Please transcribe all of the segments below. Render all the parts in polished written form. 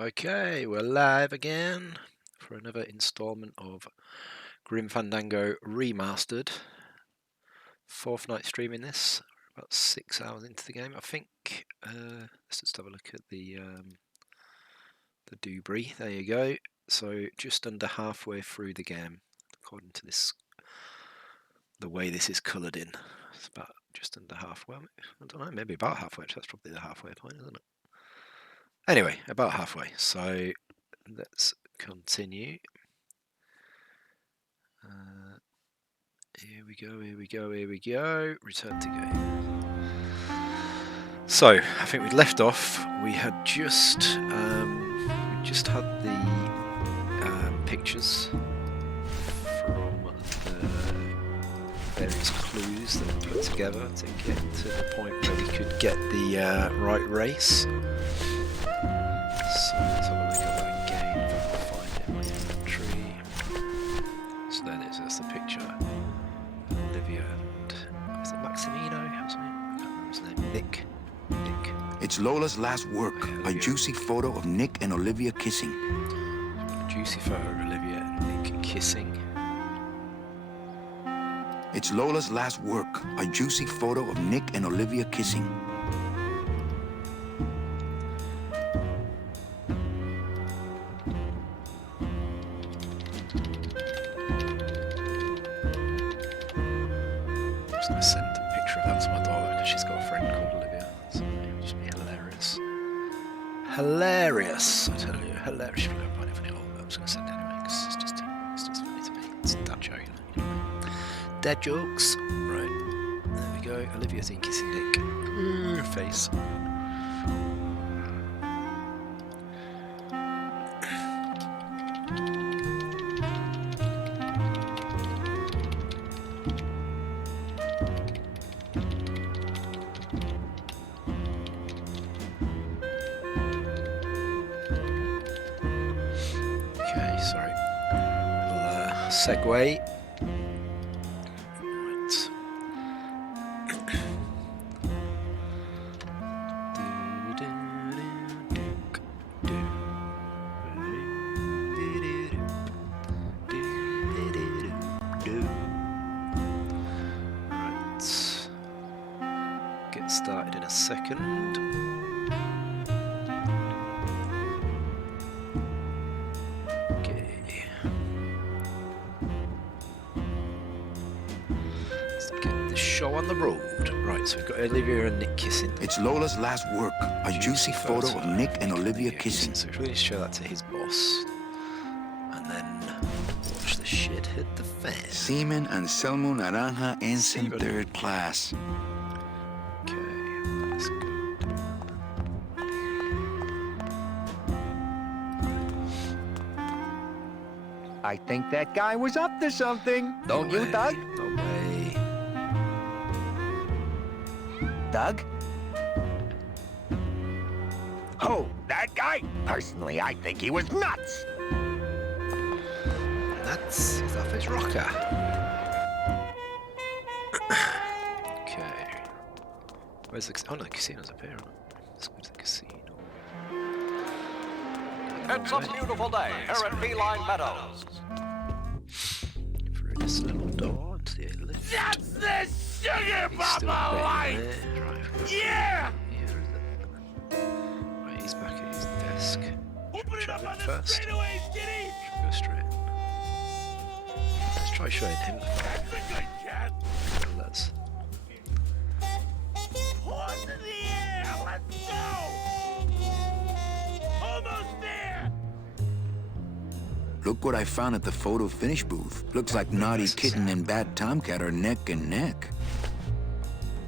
Okay, we're live again for another installment of Grim Fandango Remastered. Fourth night streaming this, about 6 hours into the game, I think. Let's just have a look at the debris. There you go. So just under halfway through the game, according to this, the way this is coloured in. It's about just under halfway. I don't know, maybe about halfway. That's probably the halfway point, isn't it? Anyway, about halfway. So let's continue. Here we go, here we go, here we go. Return to game. So, I think we'd left off. We had just had the pictures from the various clues that we put together to get to the point where we could get the right race. So let's have a look at that again. If I can find it in my inventory. So there it is. That's the picture. Olivia and is it Maximino? How's his name? Nick. It's Lola's last work. A juicy photo of Nick and Olivia kissing. A juicy photo of Olivia and Nick kissing. It's Lola's last work. A juicy photo of Nick and Olivia kissing. I'm just going to send a picture of that to my daughter because she's got a friend called Olivia. So it'll just be hilarious. Hilarious! I tell you, hilarious. If you don't find it funny, I'm just going to send it anyway because it's just funny to me. It's a dad joke. Dad jokes. Right. There we go. Olivia's in kissing Nick. Face. Okay, sorry. Little segue. Right. Right. Get started in a second. Show on the road. Right, so we've got Olivia and Nick kissing. It's Lola's last work. A juicy photo of Nick and Olivia kissing. So we really show that to his boss. And then watch the shit hit the fan. Seaman Anselmo Naranja Ensign third class. Okay, that's good. I think that guy was up to something. Don't you, Doug? No way. Doug? Oh, that guy? Personally, I think he was nuts. Nuts? He's off his rocker. Okay. Where's the... Oh no, the casino's up here. Let's go to the casino. It's a beautiful day here at Feline Meadows. Through this little door into the lift. That's the sugar bubble light! Yeah! Right, he's back at his desk. Open it up on the first. straightaways, kitty! Should we go straight? Let's try showing him the phone. That's a good cat! Let's. Horns in the air! Let's go! Almost there! Look what I found at the photo finish booth. Looks like Naughty Kitten and Bad Tomcat are neck and neck.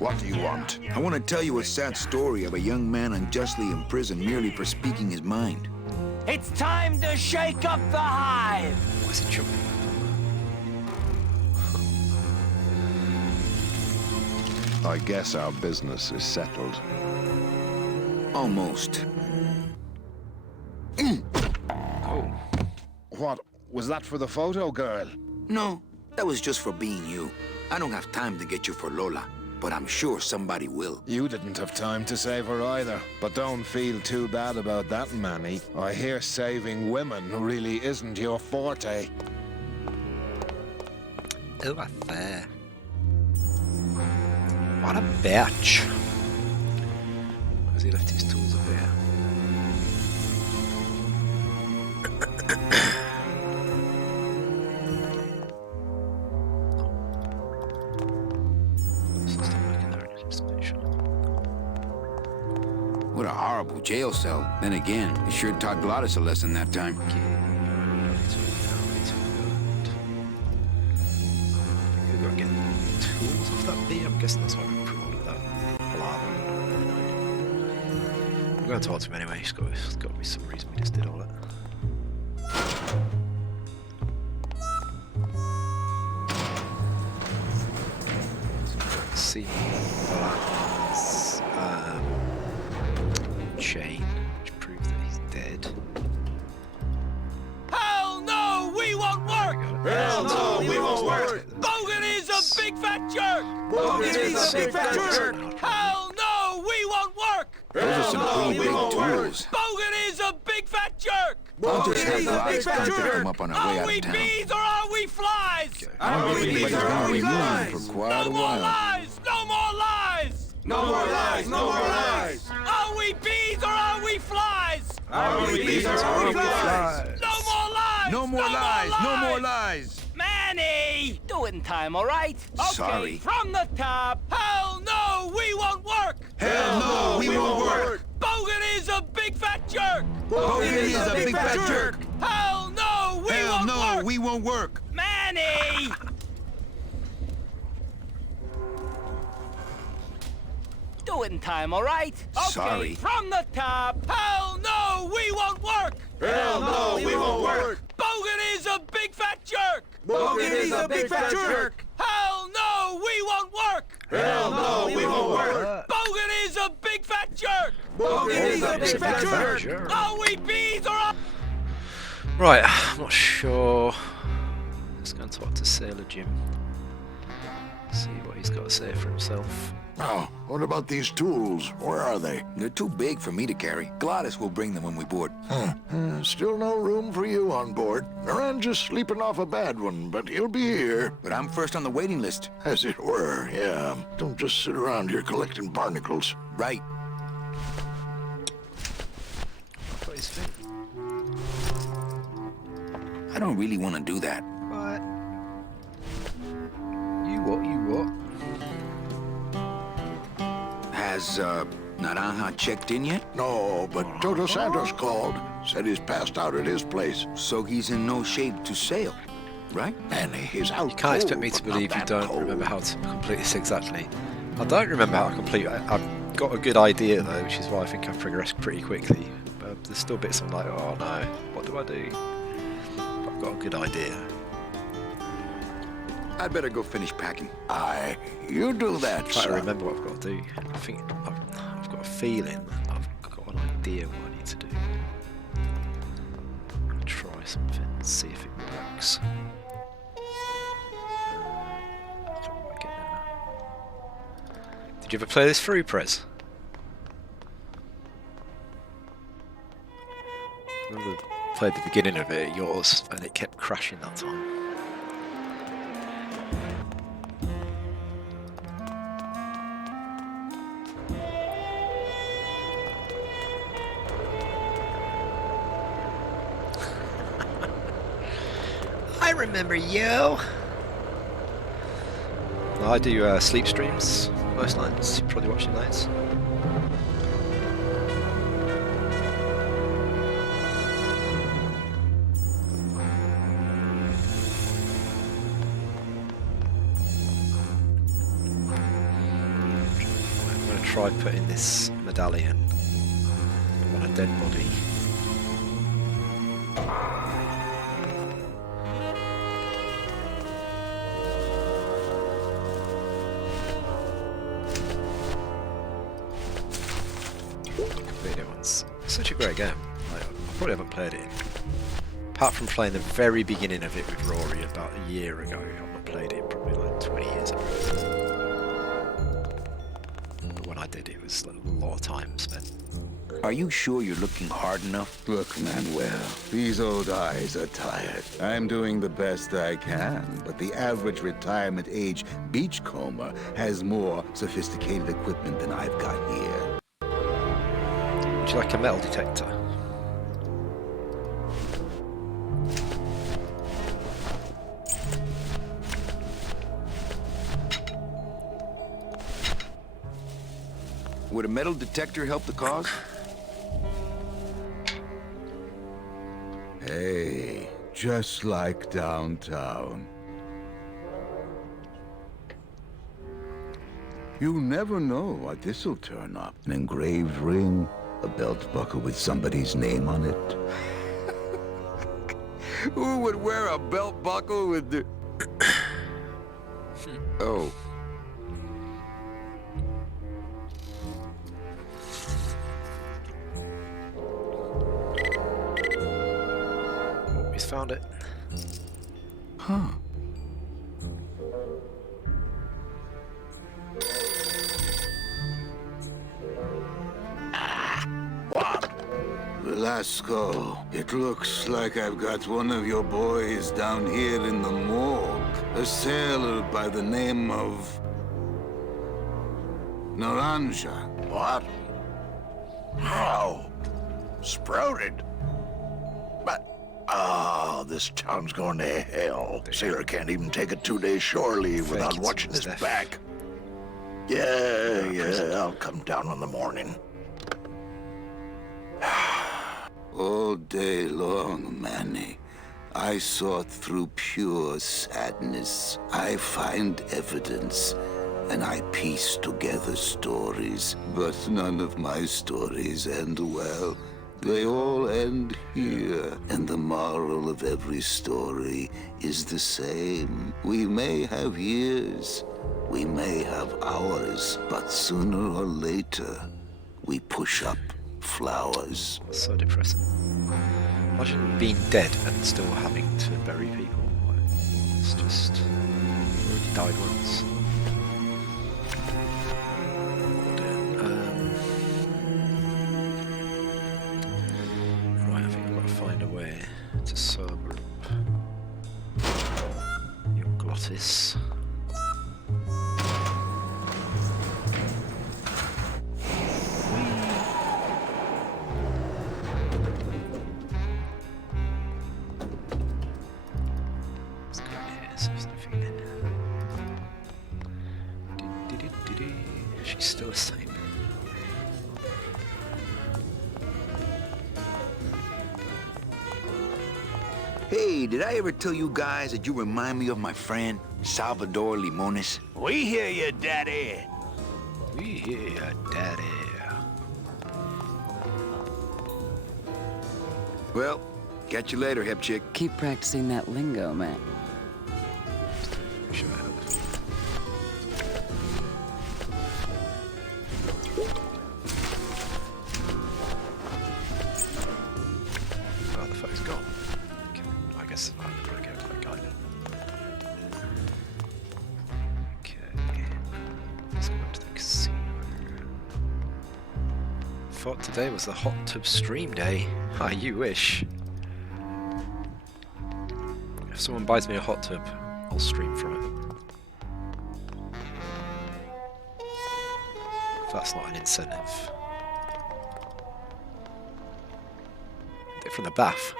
What do you want? I want to tell you a sad story of a young man unjustly imprisoned merely for speaking his mind. It's time to shake up the hive! Why's he choking? I guess our business is settled. Almost. Oh. What? Was that for the photo girl? No, that was just for being you. I don't have time to get you for Lola. but I'm sure somebody will. You didn't have time to save her either. But don't feel too bad about that, Manny. I hear saving women really isn't your forte. Oh, a fair. What a bitch. Has he left his tools up here? What a horrible jail cell. Then again, it sure taught Glottis a lesson that time. Could go and get tools off that bee. I'm guessing that's why we put all of that lava. I'm going to talk to him anyway. There's got to be some reason we just did all that. See Black's chain, which proves that he's dead. Hell no, we won't work! Hell no, we won't work! Bogan is a big fat jerk! Bogan is a big fat jerk! Hell no, we won't work! Those are some pretty big tools. Bogan is a big fat jerk! I'll just have Glottis come pick them up on our way Are out we of town. bees or are we flies? Everybody's gonna be moving for quite No a more while. lies! No more lies! No more lies! No more lies! Are we bees or are we flies? Are we bees or are we flies? No more lies! No more lies! No more lies! Manny! Do it in time, all right? Okay, Sorry. from the top. Hell no, we won't work! Hell no, we won't work! Bogan is a big fat jerk! Bogan is a big fat jerk! Hell no, we Hell won't no, work! we won't work! Manny! Do it in time, all right? Okay, Sorry. from the top. Hell no, we won't work! Hell no, we won't work! Bogan is a big fat jerk! Bogan is a big fat jerk! Hell no, we won't work! Hell no, we won't work! Bogan is a big fat jerk! Bogan is a big fat jerk! Are we bees or are... Right, I'm not sure. Let's go and talk to Sailor Jim. See what he's got to say for himself. Now, what about these tools? Where are they? They're too big for me to carry. Glottis will bring them when we board. Still no room for you on board. Naranja's sleeping off a bad one, but he'll be here. But I'm first on the waiting list. As it were, yeah. Don't just sit around here collecting barnacles. Right. I've got his thing. I don't really want to do that. What? You what? You what? Has, Naranja checked in yet? No, but Toto Santos called. Said he's passed out at his place. So he's in no shape to sail, right? And he's out. You can't expect me to cold, but believe not you that don't cold. remember how to complete this exactly. I don't remember how to complete it. I've got a good idea though, which is why I think I've progressed pretty quickly. But there's still bits I'm like, oh no, what do I do? But I've got a good idea. I'd better go finish packing. Aye, you do that, Try to son. remember what I've got to do. I think I've got a feeling I've got an idea what I need to do. I'm gonna try something, see if it works. Did you ever play this through, Prez? I remember I played the beginning of it at yours and it kept crashing that time. I remember you. I do sleep streams most nights. You probably watch the nights. I'm going to try putting this medallion on a dead body. Such a great game. I probably haven't played it. Apart from playing the very beginning of it with Rory about a year ago, I've not played it in probably like 20 years ago. I did. It was a lot of time spent. Are you sure you're looking hard enough? Look, Manuel, these old eyes are tired. I'm doing the best I can, but the average retirement age beachcomber has more sophisticated equipment than I've got here. Would you like a metal detector? Would a metal detector help the cause? Hey, just like downtown. You never know what this'll turn up. An engraved ring, a belt buckle with somebody's name on it. Who would wear a belt buckle with the... Oh. He's found it. Huh. Velasco, it looks like I've got one of your boys down here in the morgue. A sailor by the name of... Naranja. What? How? Sprouted? But, this town's going to hell. Sailor can't even take a 2-day shore leave without watching his back. Yeah, I'll come down in the morning. All day long, Manny, I sought through pure sadness. I find evidence, and I piece together stories. But none of my stories end well. They all end here, and the moral of every story is the same. We may have years, we may have hours, but sooner or later, we push up flowers. So depressing. Imagine being dead and still having to bury people. It's just... already died once. Right, I think I've got to find a way to sober up your glottis. She's still asleep. Hey, did I ever tell you guys that you remind me of my friend, Salvador Limones? We hear you, Daddy. We hear ya, Daddy. Well, catch you later, hip chick. Keep practicing that lingo, man. Sure I have. Oh, the fuck's gone. Okay, I guess I'm gonna go to that guy now. Okay. Let's go back to the casino. Thought today was the hot tub stream day. Ah, you wish. If someone buys me a hot tub, I'll stream from it. If that's not an incentive. Do it from the bath.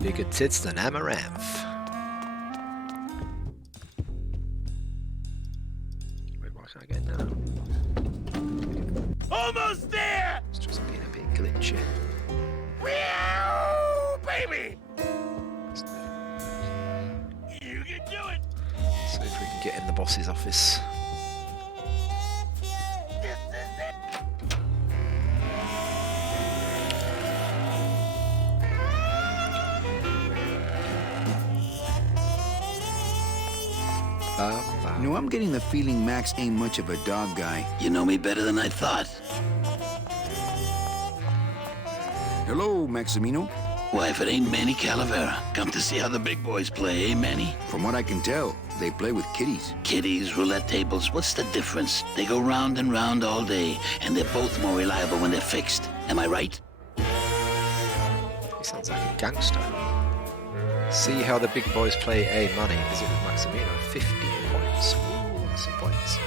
Bigger tits than Amaranth. Wait, why can't I get now? Almost there! It's just being a bit glitchy. Meow, baby! You can do it! So if we can get in the boss's office. This is it! You know, I'm getting the feeling Max ain't much of a dog guy. You know me better than I thought. Hello, Maximino. Why, if it ain't Manny Calavera, come to see how the big boys play, eh, Manny? From what I can tell, they play with kiddies. Kiddies, roulette tables, what's the difference? They go round and round all day, and they're both more reliable when they're fixed. Am I right? He sounds like a gangster. See how the big boys play A Money. Visit with Maximino. 15 points. Ooh, some points.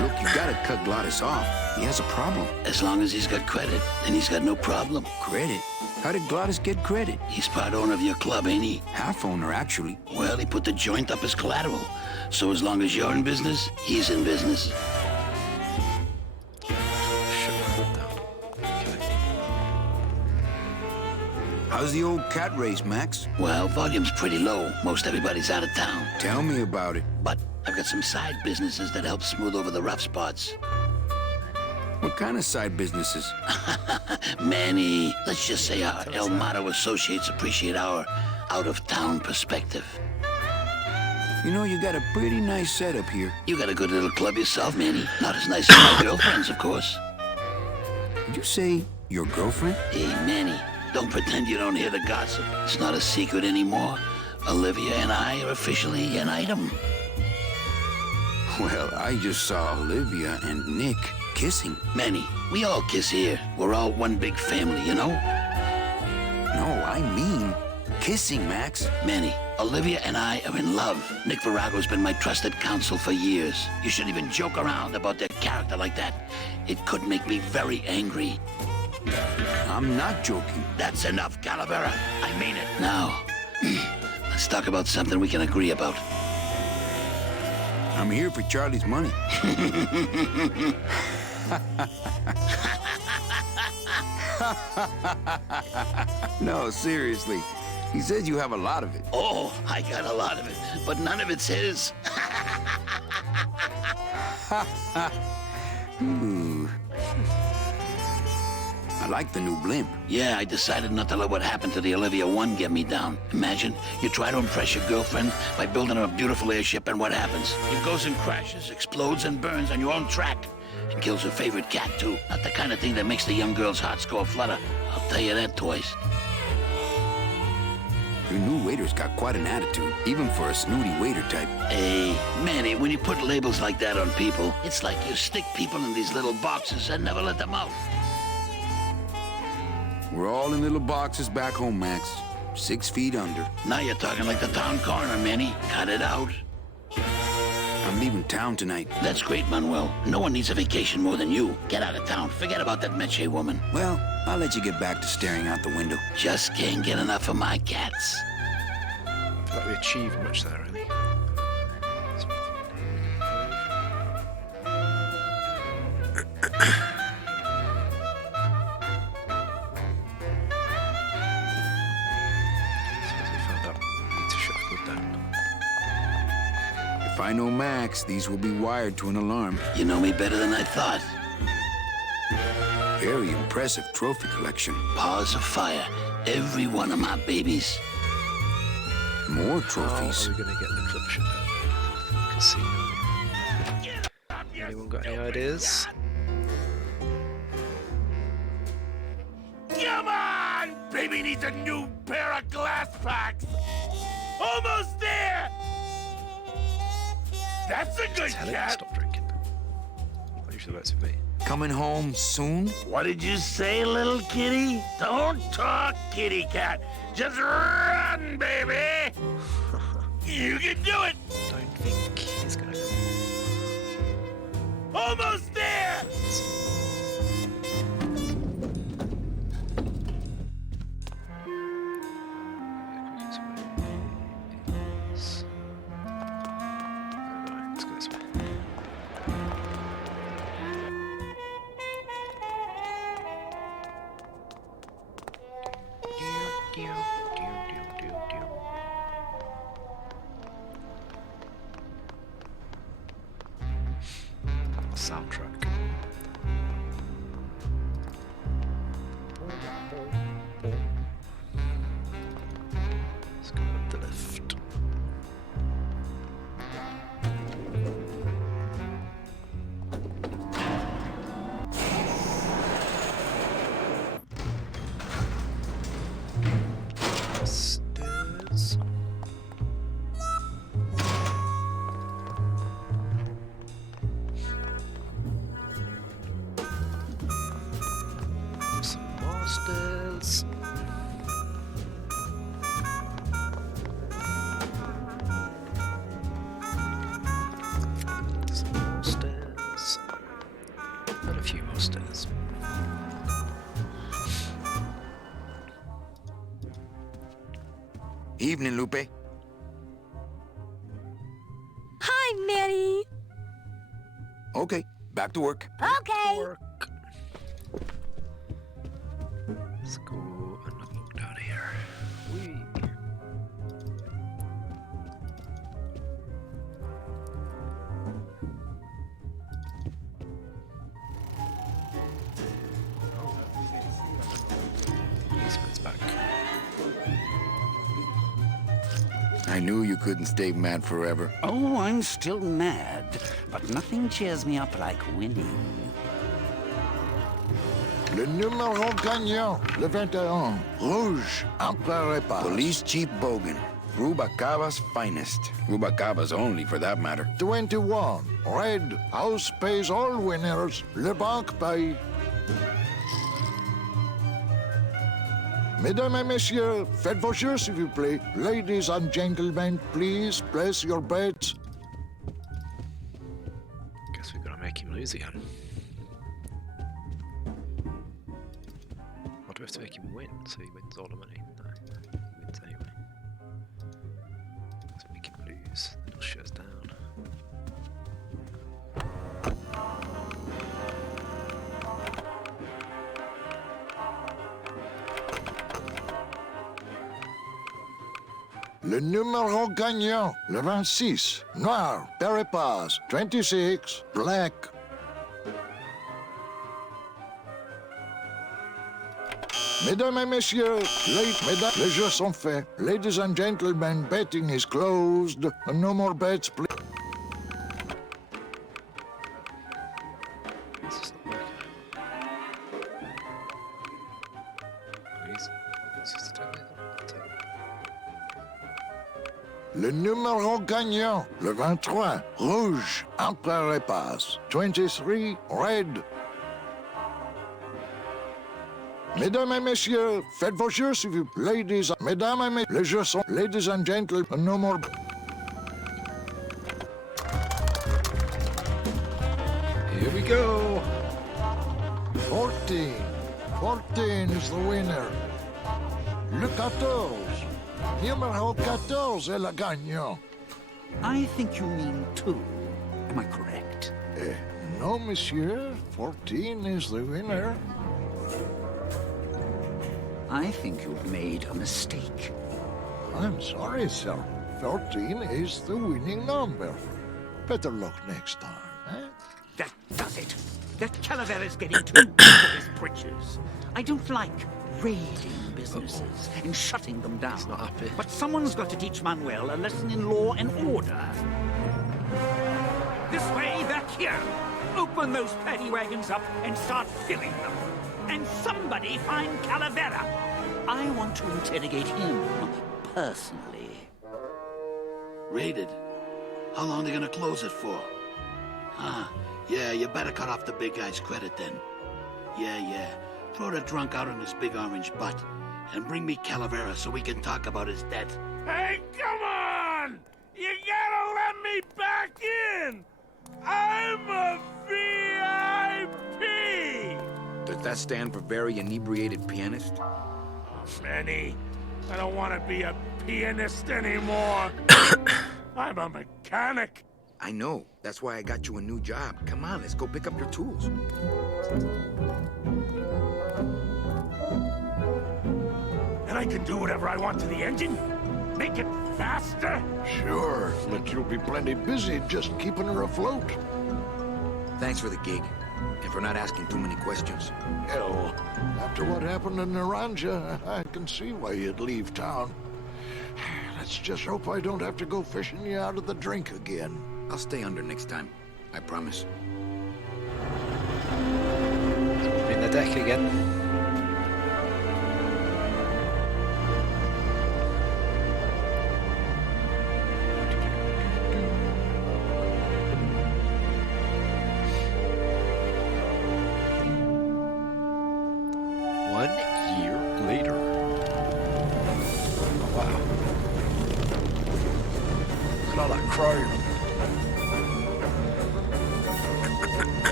Look, you gotta cut Glottis off. He has a problem. As long as he's got credit, then he's got no problem. Credit? How did Glottis get credit? He's part owner of your club, ain't he? Half owner, actually. Well, he put the joint up as collateral. So as long as you're in business, he's in business. How's the old cat race, Max? Well, volume's pretty low. Most everybody's out of town. Tell me about it. But I've got some side businesses that help smooth over the rough spots. What kind of side businesses? Manny, let's just say our El Mato associates appreciate our out-of-town perspective. You know, you got a pretty nice setup here. You got a good little club yourself, Manny. Not as nice as my girlfriend's, of course. Did you say your girlfriend? Hey, Manny, don't pretend you don't hear the gossip. It's not a secret anymore. Olivia and I are officially an item. Well, I just saw Olivia and Nick kissing. Manny, we all kiss here. We're all one big family, you know? No, I mean kissing, Max. Manny, Olivia and I are in love. Nick Virago's been my trusted counsel for years. You shouldn't even joke around about their character like that. It could make me very angry. I'm not joking. That's enough, Calavera. I mean it. Now, let's talk about something we can agree about. I'm here for Charlie's money. No, seriously. He says you have a lot of it. Oh, I got a lot of it, but none of it's his. Ooh. I like the new blimp. Yeah, I decided not to let what happened to the Olivia 1 get me down. Imagine, you try to impress your girlfriend by building her a beautiful airship, and what happens? It goes and crashes, explodes, and burns on your own track. And kills her favorite cat, too. Not the kind of thing that makes the young girl's hearts go flutter. I'll tell you that twice. Your new waiter's got quite an attitude, even for a snooty waiter type. Hey, Manny, when you put labels like that on people, it's like you stick people in these little boxes and never let them out. We're all in little boxes back home, Max. 6 feet under. Now you're talking like the town coroner, Manny. Cut it out. I'm leaving town tonight. That's great, Manuel. No one needs a vacation more than you. Get out of town. Forget about that Meche woman. Well, I'll let you get back to staring out the window. Just can't get enough of my cats. I feel like we achieved much there, really. If I know Max, these will be wired to an alarm. You know me better than I thought. Very impressive trophy collection. Paws of fire. Every one of my babies. More trophies. How are we going to get the club shut down? Casino. Anyone got any ideas? Come on! Baby needs a new pair of glass packs! Almost there! That's a good Tell him to cat! stop drinking. That usually works with me. Coming home soon? What did you say, little kitty? Don't talk, kitty cat. Just run, baby! You can do it! Don't think he's gonna come. Almost there! Let's go this way. Soundtrack. Evening, Lupe. Hi, Manny. Okay, back to work. Okay. Let's go and have a look down here. Whee. Policeman's back. I knew you couldn't stay mad forever. Oh, I'm still mad, but nothing cheers me up like winning. Le numéro gagnant, le 21, Rouge, Empereur et Paz. Police Chief Bogan, Rubacaba's finest. Rubacaba's only, for that matter. 21, Red, House pays all winners, Le Banque paye. Mesdames et messieurs, faites vos jeux s'il vous plaît. Ladies and gentlemen, please place your bets. Guess we've got to make him lose again. Or do we have to make him win so he wins all the money? No, he wins anyway. Let's make him lose, then he'll shut us down. Le numéro gagnant, le 26, Noir, Père et Paz. 26, Black. Mesdames et messieurs, les jeux sont faits. Ladies and gentlemen, betting is closed. No more bets, please. This is not working. Please. It's just a table. Le numéro gagnant, le 23, Rouge, Empereur et Paz. 23, Red. Mesdames et messieurs, faites vos jeux s'il vous plaît. Ladies, mesdames et messieurs, les jeux sont... Ladies and gentlemen, no more... Here we go! 14. 14 is the winner. Le 14. Numéro 14 est le gagnant. I think you mean 2. Am I correct? No, monsieur. 14 is the winner. I think you've made a mistake. I'm sorry, sir. 14 is the winning number. Better luck next time, eh? That does it. That Calavera's getting too big for his britches. I don't like raiding businesses and shutting them down. He's not happy. But someone's got to teach Manuel a lesson in law and order. This way, back here. Open those paddy wagons up and start filling them. And somebody find Calavera. I want to interrogate him personally. Raided? How long are they gonna close it for? Yeah, you better cut off the big guy's credit then. Yeah. Throw the drunk out on his big orange butt. And bring me Calavera so we can talk about his debt. Hey, come on! You gotta let me back in! I'm a VIP! Does that stand for very inebriated pianist? Manny, I don't want to be a pianist anymore. I'm a mechanic. I know. That's why I got you a new job. Come on, let's go pick up your tools. And I can do whatever I want to the engine? Make it faster? Sure, but you'll be plenty busy just keeping her afloat. Thanks for the gig, and for not asking too many questions. Hell, after what happened in Naranja, I can see why you'd leave town. Let's just hope I don't have to go fishing you out of the drink again. I'll stay under next time. I promise. In the deck again.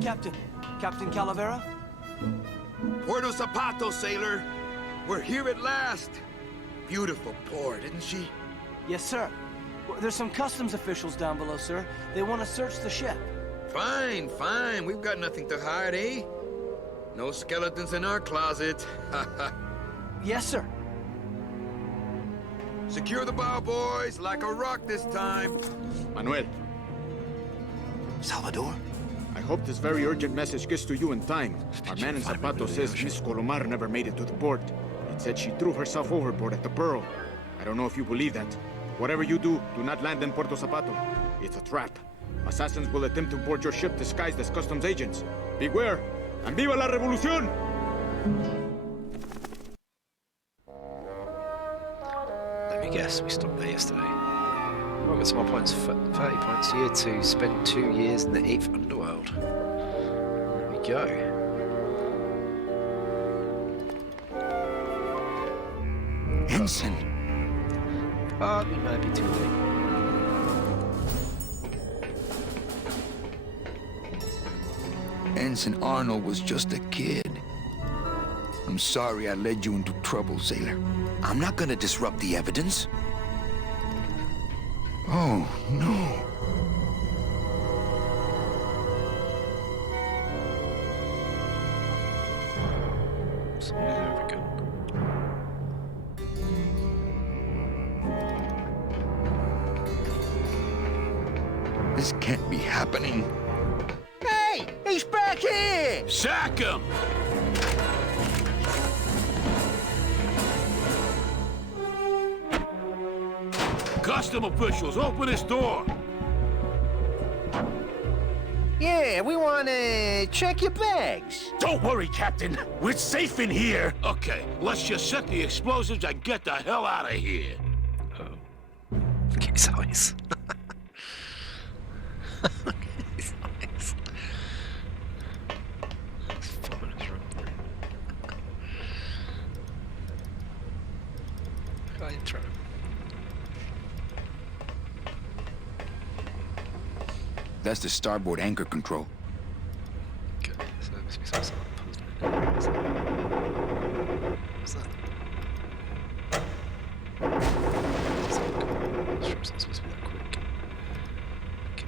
Captain Calavera? Puerto Zapato, sailor. We're here at last. Beautiful port, isn't she? Yes, sir. Well, there's some customs officials down below, sir. They want to search the ship. Fine, fine. We've got nothing to hide, eh? No skeletons in our closet. Yes, sir. Secure the bow, boys, like a rock this time. Manuel. Salvador? I hope this very urgent message gets to you in time. Our man in Zapato says Miss Colomar never made it to the port. It said she threw herself overboard at the Pearl. I don't know if you believe that. Whatever you do, do not land in Puerto Zapato. It's a trap. Assassins will attempt to board your ship disguised as customs agents. Beware, and viva la revolución! Let me guess, we stopped there yesterday. Well, got some more points, 30 points. Year 2, spend 2 years in the 8th Underworld. There we go. Ensign. But we might be too late. Ensign Arnold was just a kid. I'm sorry I led you into trouble, sailor. I'm not gonna disrupt the evidence. Oh, no. This can't be happening. Hey! He's back here! Sack him! Custom officials, open this door! Yeah, we want to check your bags. Don't worry, Captain. We're safe in here. Okay, let's just set the explosives and get the hell out of here. Oh. Look at his eyes. Look at his eyes. It's following us around. Look at intro. That's the starboard anchor control. Okay, so there must be some sort of puzzle in there. What's that? I'm sure it's not supposed to be that quick. Okay.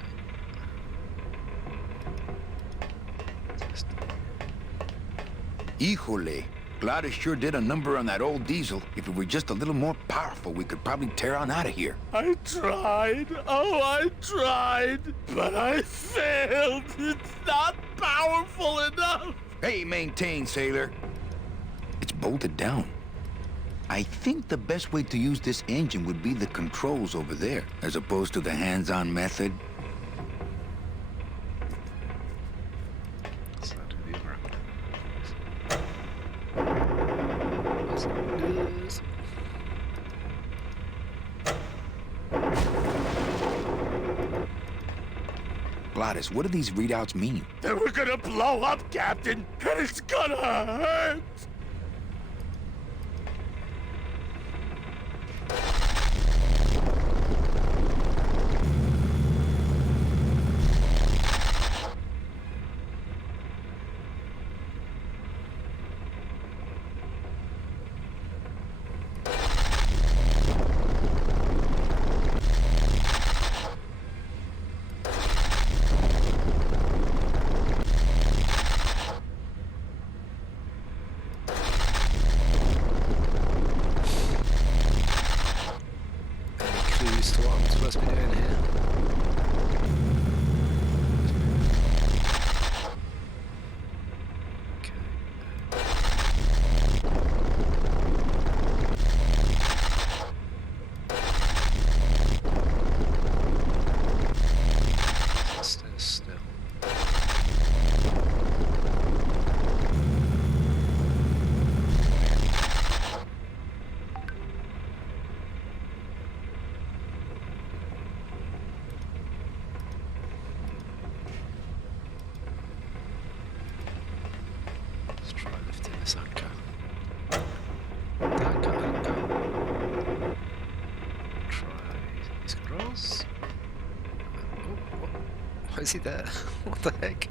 Híjole. Gladys sure did a number on that old diesel. If it were just a little more powerful, we could probably tear on out of here. I tried. Oh, I tried. But I failed. It's not powerful enough. Hey, maintain, sailor. It's bolted down. I think the best way to use this engine would be the controls over there, as opposed to the hands-on method. Gladys, what do these readouts mean? That we're gonna blow up, Captain, and it's gonna hurt. Clues to what I'm supposed to be doing here. Stay still. Let's try lifting this anchor. Anchor. Try these controls. Oh, what is he there? What the heck?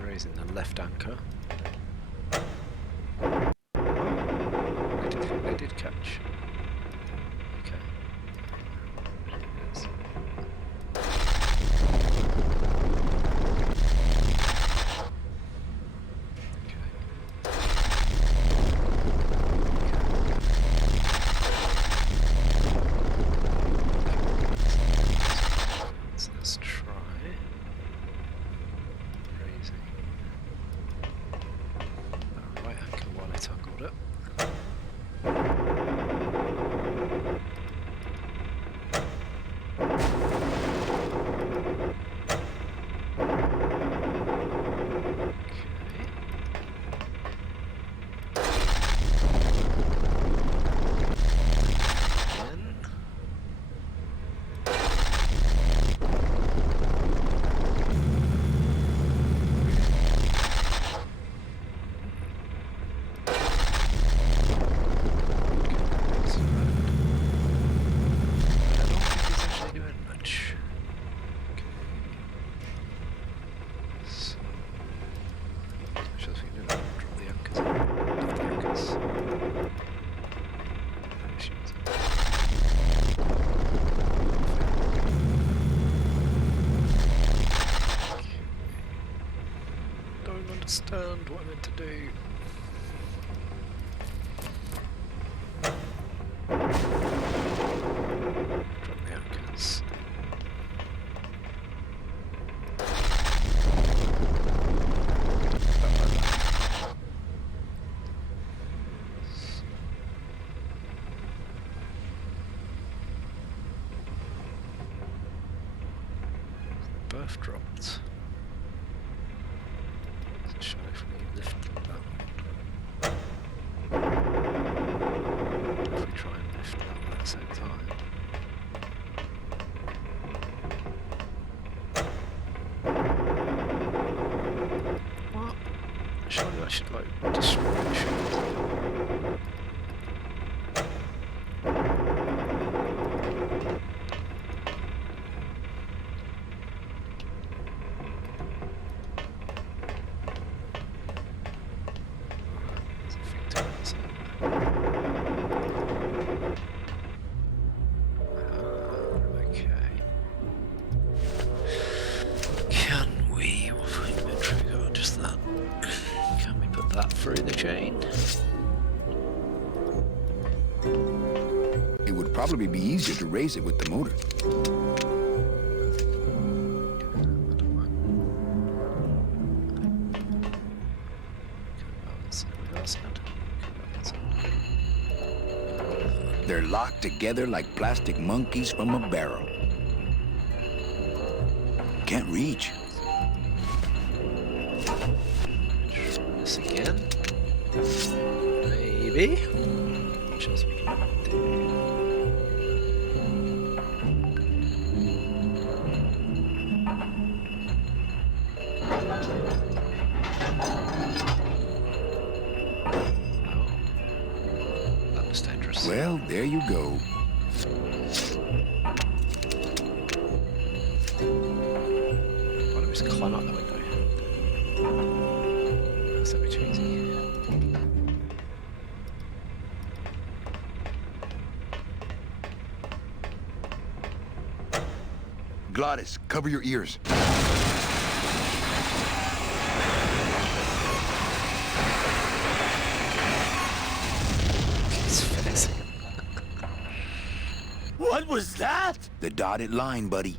raising the left anchor. They did catch. Okay. Yes. So let's try raising the right anchor while it's angled up. Don't understand what I'm meant to do. Drop the anchors. Both dropped. Show if we lift that one. If we try and lift that one at the same time. What? Surely that should like destroy the ship. Through the chain. It would probably be easier to raise it with the motor. They're locked together like plastic monkeys from a barrel. Can't reach. This again. Maybe. What else we can do? Oh, that was dangerous. Well, there you go. Why don't we just climb out the window? That's a bit too easy. Glottis, cover your ears. It's finessing. What was that? The dotted line, buddy.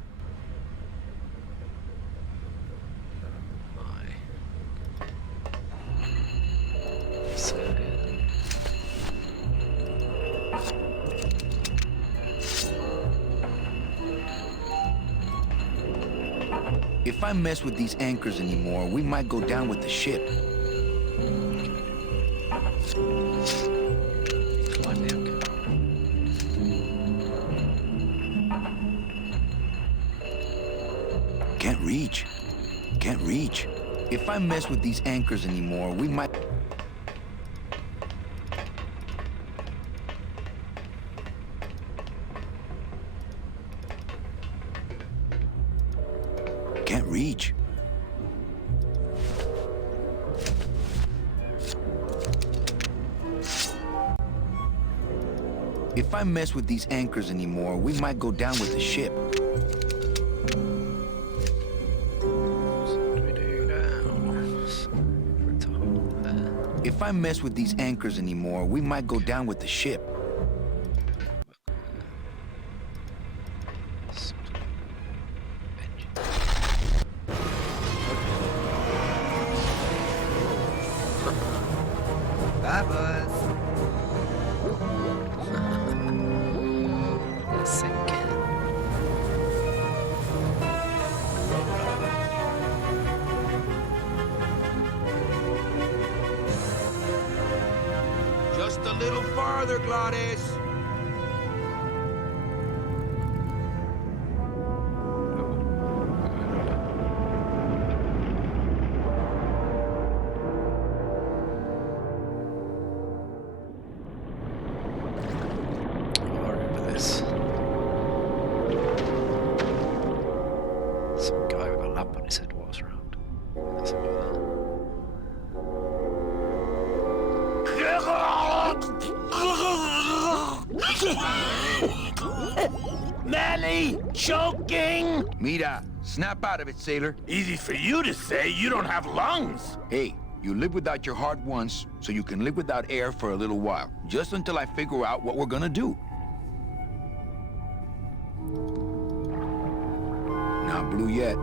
If I mess with these anchors anymore, we might go down with the ship. Climb the anchor. Can't reach. Can't reach. If I mess with these anchors anymore, we might... Can't reach. If I mess with these anchors anymore, we might go down with the ship. If I mess with these anchors anymore, we might go down with the ship. Bye, bud. Sink in. Just a little farther, Gladys. Some guy with a lamp on his head walks around. Something like that. Manny, choking! Mira, snap out of it, sailor. Easy for you to say, you don't have lungs. Hey, you live without your heart once, so you can live without air for a little while. Just until I figure out what we're gonna do. Not blue yet.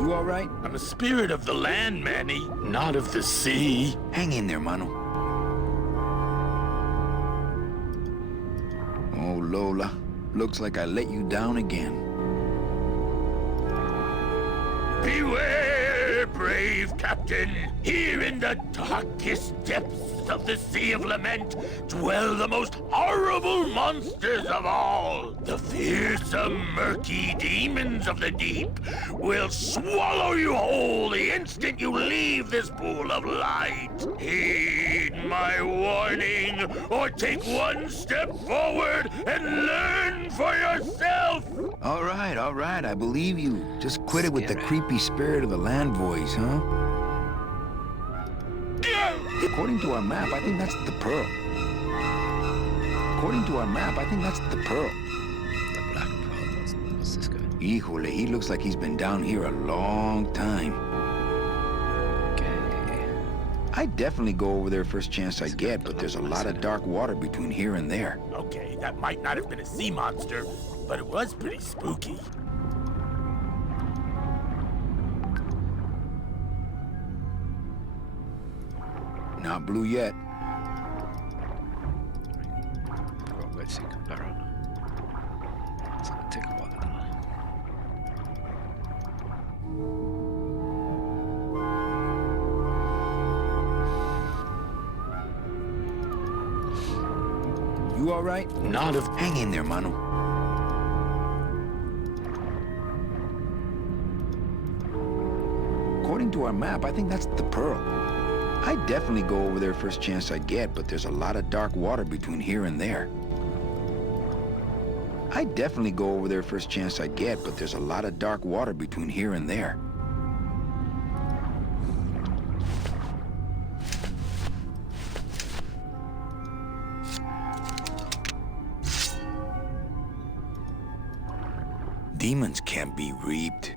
You all right? I'm a spirit of the land, Manny, not of the sea. Hang in there, mano. Oh, Lola. Looks like I let you down again. Beware, brave captain. Here in the darkest depths of the Sea of Lament dwell the most horrible monsters of all. The fearsome, murky demons of the deep will swallow you whole the instant you leave this pool of light. Heed my warning, or take one step forward and learn for yourself. All right, I believe you. Just quit it with the creepy spirit of the land voice, huh? According to our map, I think that's the pearl. According to our map, I think that's the pearl. The black pearl. What's this guy? Híjole, he looks like he's been down here a long time. Okay. I'd definitely go over there first chance I get, but there's a lot of dark water between here and there. Okay, that might not have been a sea monster, but it was pretty spooky. Not blue yet. Wait, see, come back around. It's gonna take a while. You all right? Not if... Hang in there, mano. According to our map, I think that's the pearl. I'd definitely go over there first chance I get, but there's a lot of dark water between here and there. I'd definitely go over there first chance I get, but there's a lot of dark water between here and there. Demons can't be reaped.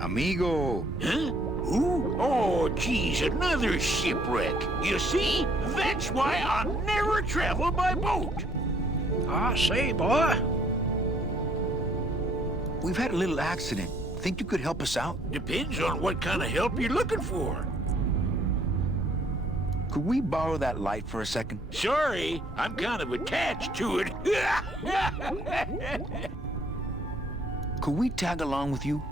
Amigo! Huh? Who? Oh, geez, another shipwreck. You see? That's why I never travel by boat. I see, boy. We've had a little accident. Think you could help us out? Depends on what kind of help you're looking for. Could we borrow that light for a second? Sorry, I'm kind of attached to it. Could we tag along with you?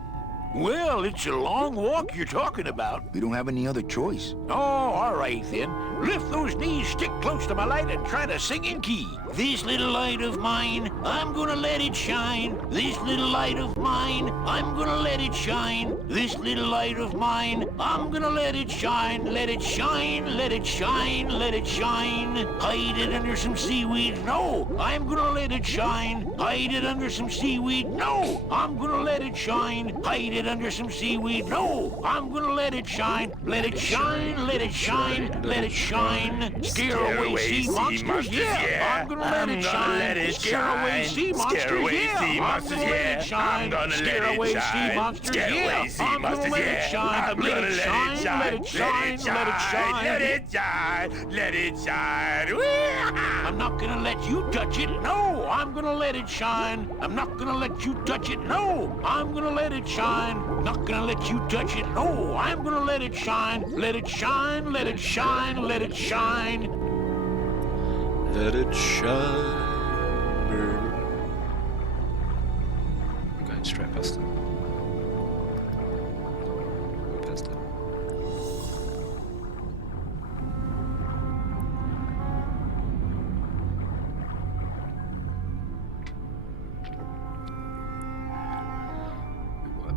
Well, it's a long walk you're talking about. We don't have any other choice. Oh, all right then. Lift those knees, stick close to my light, and try to sing in key. This little light of mine, I'm gonna let it shine. This little light of mine, I'm gonna let it shine. This little light of mine, I'm gonna let it shine. Let it shine, let it shine, let it shine. Hide it under some seaweed. No, I'm gonna let it shine. Hide it under some seaweed. No, I'm gonna let it shine. Hide it under some seaweed. No, I'm gonna let it shine. Let it shine, let it shine, let it shine. Scare away sea monsters. Yeah, I'm gonna let it shine. Scare away sea monsters. Yeah, I'm gonna let it shine. Scare away sea monsters. Yeah, I'm gonna let it shine. Let it shine, let it shine, let it shine. Let it shine, let it shine. I'm not gonna let you touch it. No, I'm gonna let it shine. I'm not gonna let you touch it. No, I'm gonna let it shine. Not gonna let you touch it. No, I'm gonna let it shine. Let it shine, let it shine, let it shine. Let it shine. I'm going straight past it. Past it. What?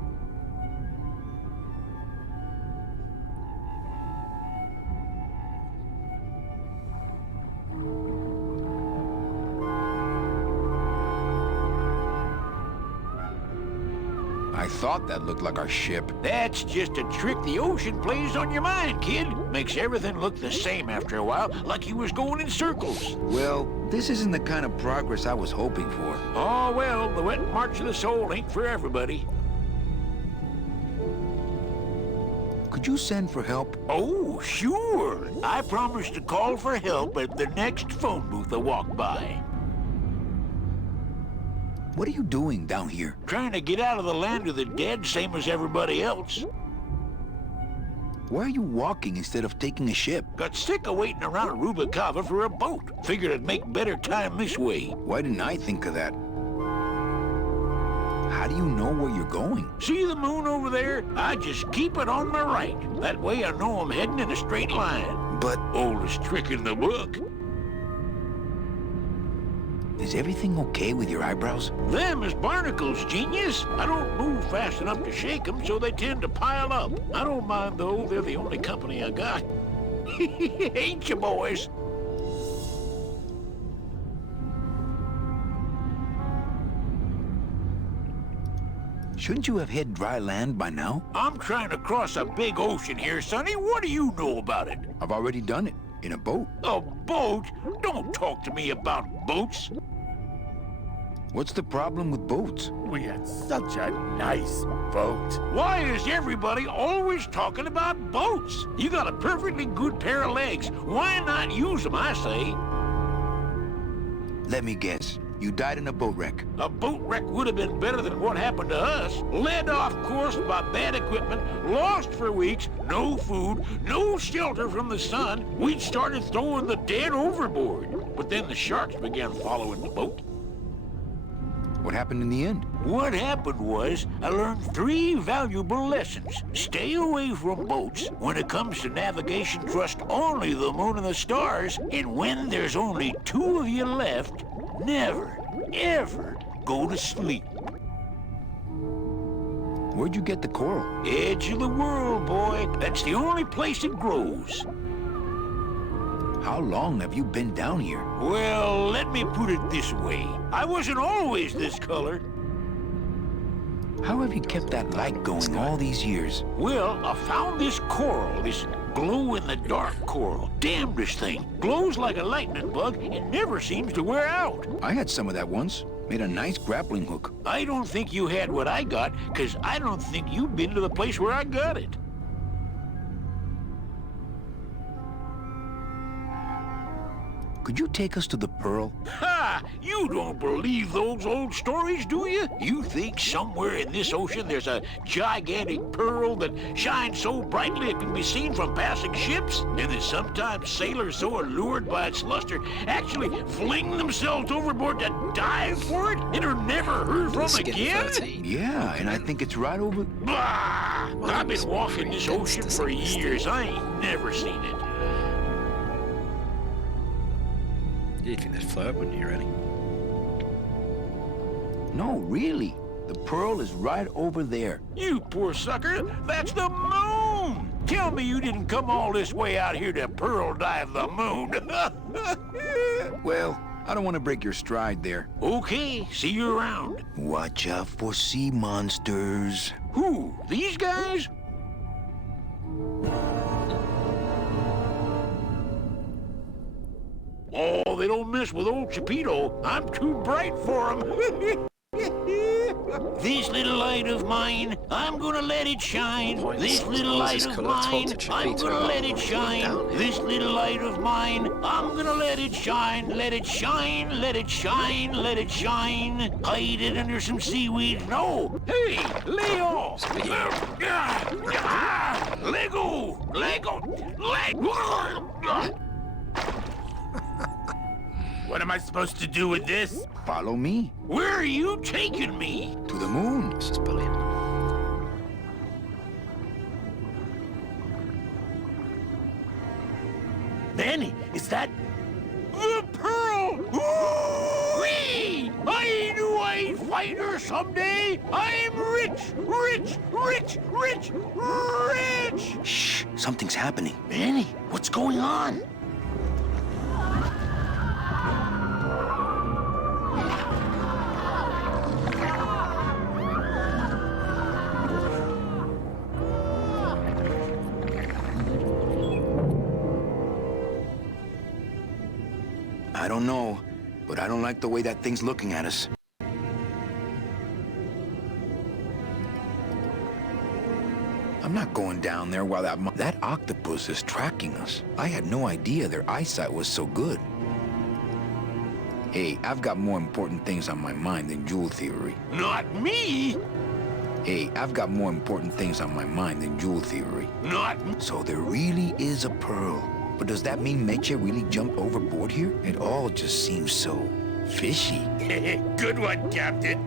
I thought that looked like our ship. That's just a trick the ocean plays on your mind, kid. Makes everything look the same after a while, like you was going in circles. Well, this isn't the kind of progress I was hoping for. Oh, well, the wet march of the soul ain't for everybody. Could you send for help? Oh, sure. I promise to call for help at the next phone booth I walk by. What are you doing down here? Trying to get out of the land of the dead, same as everybody else. Why are you walking instead of taking a ship? Got sick of waiting around Rubicava for a boat. Figured I'd make better time this way. Why didn't I think of that? How do you know where you're going? See the moon over there? I just keep it on my right. That way I know I'm heading in a straight line. But... Oldest trick in the book. Is everything okay with your eyebrows? Them is barnacles, genius. I don't move fast enough to shake them, so they tend to pile up. I don't mind, though. They're the only company I got. Ain't you, boys? Shouldn't you have hit dry land by now? I'm trying to cross a big ocean here, Sonny. What do you know about it? I've already done it. In a boat. A boat? Don't talk to me about boats. What's the problem with boats? We had such a nice boat. Why is everybody always talking about boats? You got a perfectly good pair of legs. Why not use them, I say? Let me guess. You died in a boat wreck. A boat wreck would have been better than what happened to us. Led off course by bad equipment, lost for weeks, no food, no shelter from the sun. We'd started throwing the dead overboard. But then the sharks began following the boat. What happened in the end? What happened was, I learned 3 valuable lessons. Stay away from boats. When it comes to navigation, trust only the moon and the stars. And when there's only 2 of you left, never, ever go to sleep. Where'd you get the coral? Edge of the world, boy. That's the only place it grows. How long have you been down here? Well, let me put it this way. I wasn't always this color. How have you kept that light going all these years? Well, I found this coral, this glow-in-the-dark coral. Damnedest thing. Glows like a lightning bug and never seems to wear out. I had some of that once. Made a nice grappling hook. I don't think you had what I got, because I don't think you've been to the place where I got it. could you take us to the Pearl? Ha! You don't believe those old stories, do you? You think somewhere in this ocean there's a gigantic pearl that shines so brightly it can be seen from passing ships? And that sometimes sailors so allured by its luster actually fling themselves overboard to dive for it and are never heard from again? Yeah, and I think it's right over... Bah! I've been walking this ocean for years. I ain't never seen it. You'd think they'd float, wouldn't you, really? No, really. The Pearl is right over there. You poor sucker, that's the moon! Tell me you didn't come all this way out here to pearl dive the moon. Well, I don't want to break your stride there. Okay, see you around. Watch out for sea monsters. Who? These guys? Oh, they don't mess with old Chapito. I'm too bright for them. This little light of mine, I'm gonna let it shine. This little light of mine, I'm gonna let it shine. This little light of mine, I'm gonna let it shine. Let it shine, let it shine, let it shine. Hide it under some seaweed. No! Hey, lay off! Lego! Lego! Lego! What am I supposed to do with this? Follow me. Where are you taking me? To the moon. This is brilliant. Manny, is that the Pearl? Ooh-wee! I knew I'd find her someday. I'm rich, rich, rich, rich, rich. Shh, something's happening. Manny, what's going on? I don't know, but I don't like the way that thing's looking at us. I'm not going down there while that octopus is tracking us. I had no idea their eyesight was so good. Hey, I've got more important things on my mind than jewel theory. Not me! Hey, I've got more important things on my mind than jewel theory. Not... So there really is a pearl. But does that mean Meche really jumped overboard here? It all just seems so fishy. Good one, Captain.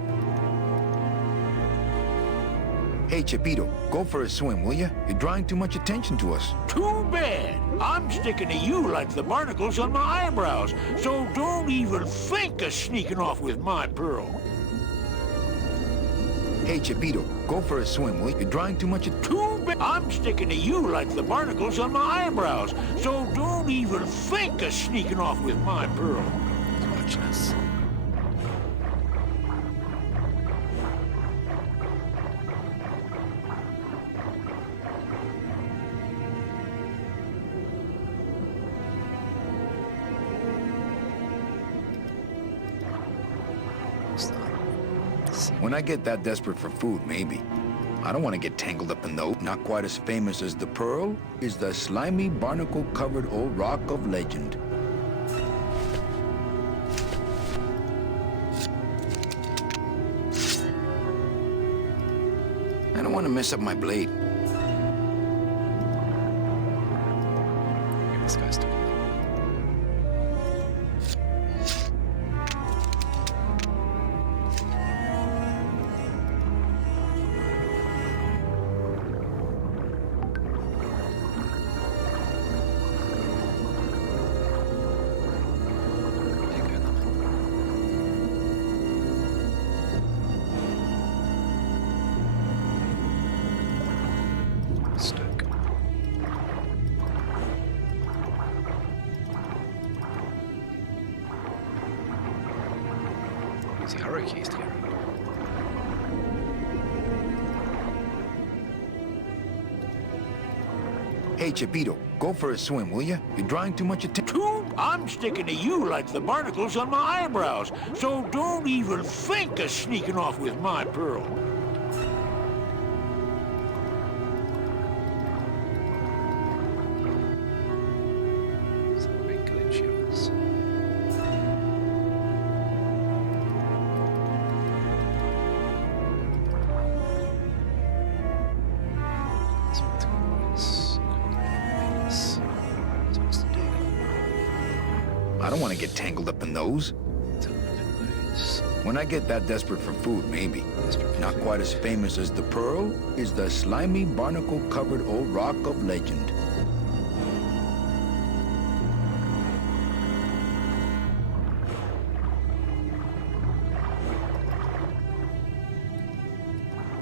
Hey, Chapito, go for a swim, will ya? You're drawing too much attention to us. Too bad. I'm sticking to you like the barnacles on my eyebrows, so don't even think of sneaking off with my pearl. Hey, Chapito, go for a swim, will you? You're drawing too much attention. Too bad. I'm sticking to you like the barnacles on my eyebrows, so don't even think of sneaking off with my pearl. Watch this. When I get that desperate for food, maybe. I don't want to get tangled up in those. Not quite as famous as the Pearl is the slimy, barnacle-covered old rock of legend. I don't want to mess up my blade. This guy's doing stuck. Use the arrow keys to get around. Hey, Chapito, go for a swim, will ya? You're drawing too much attention. I'm sticking to you like the barnacles on my eyebrows, so don't even think of sneaking off with my pearl. It's a big glitch, yes. I don't want to get tangled up in those. When I get that desperate for food, maybe. Not quite as famous as the Pearl is the slimy, barnacle-covered old rock of legend.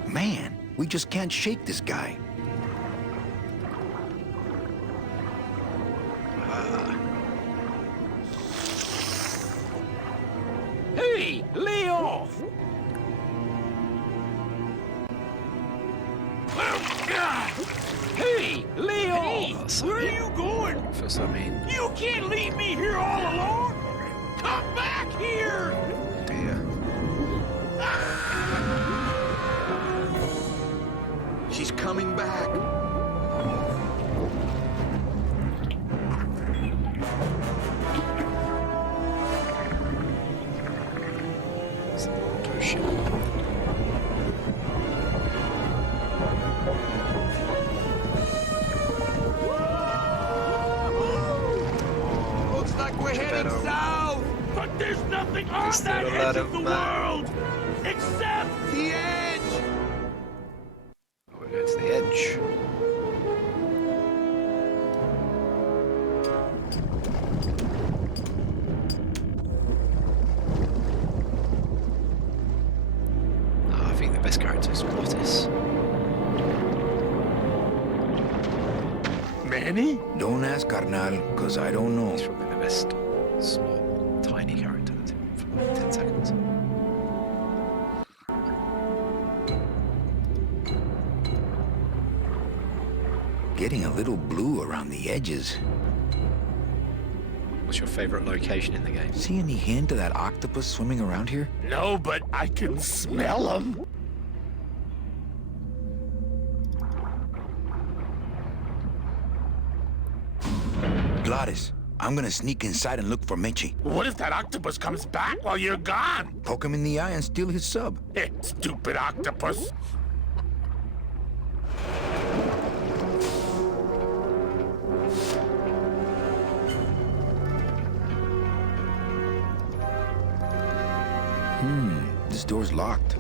Man, we just can't shake this guy. Hey, lay off! Hey, lay off! Where are you going? First, I mean, You can't leave me here all alone! Come back here! dear. She's coming back. It's an auto ship. Looks like we're heading south. But there's nothing on Is that there a edge lot of of the man? world except The edge. We're going to the edge. I think the best character is Glottis. Manny? Don't ask, carnal, because I don't know. He's probably the best small, tiny character that's in for like 10 seconds. Getting a little blue around the edges. What's your favorite location in the game? See any hint of that octopus swimming around here? No, but I can smell them. Glottis, I'm gonna sneak inside and look for Meche. What if that octopus comes back while you're gone? Poke him in the eye and steal his sub. Stupid octopus. This door's locked.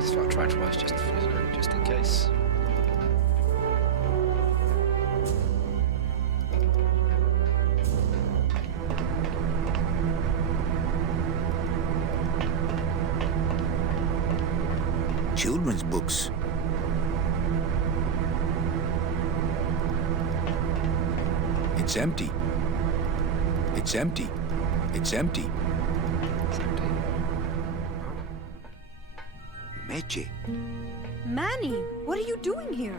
Just thought I'd try twice just in case. Children's books. It's empty. It's empty. It's empty. It's empty. Meche, Manny, what are you doing here?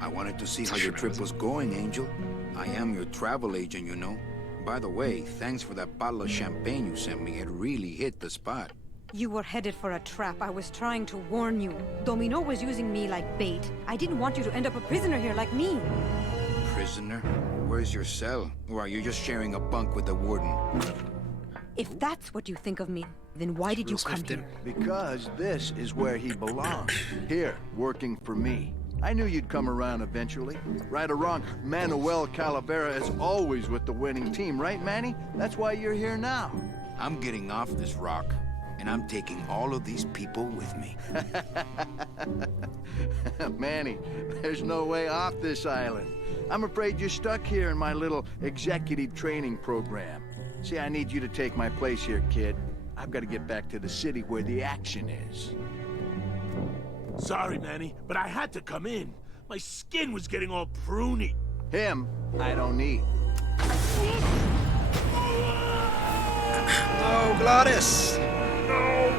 I wanted to see how your trip was going, Angel. I am your travel agent, you know. By the way, thanks for that bottle of champagne you sent me. It really hit the spot. You were headed for a trap. I was trying to warn you. Domino was using me like bait. I didn't want you to end up a prisoner here like me. Prisoner? Where's your cell? Or are you just sharing a bunk with the warden? If that's what you think of me, then why did you come here? Because this is where he belongs. Here, working for me. I knew you'd come around eventually. Right or wrong, Manuel Calavera is always with the winning team, right, Manny? That's why you're here now. I'm getting off this rock, and I'm taking all of these people with me. Manny, there's no way off this island. I'm afraid you're stuck here in my little executive training program. See, I need you to take my place here, kid. I've got to get back to the city where the action is. Sorry, Manny, but I had to come in. My skin was getting all pruny. Him, I don't need. No, Glottis! No!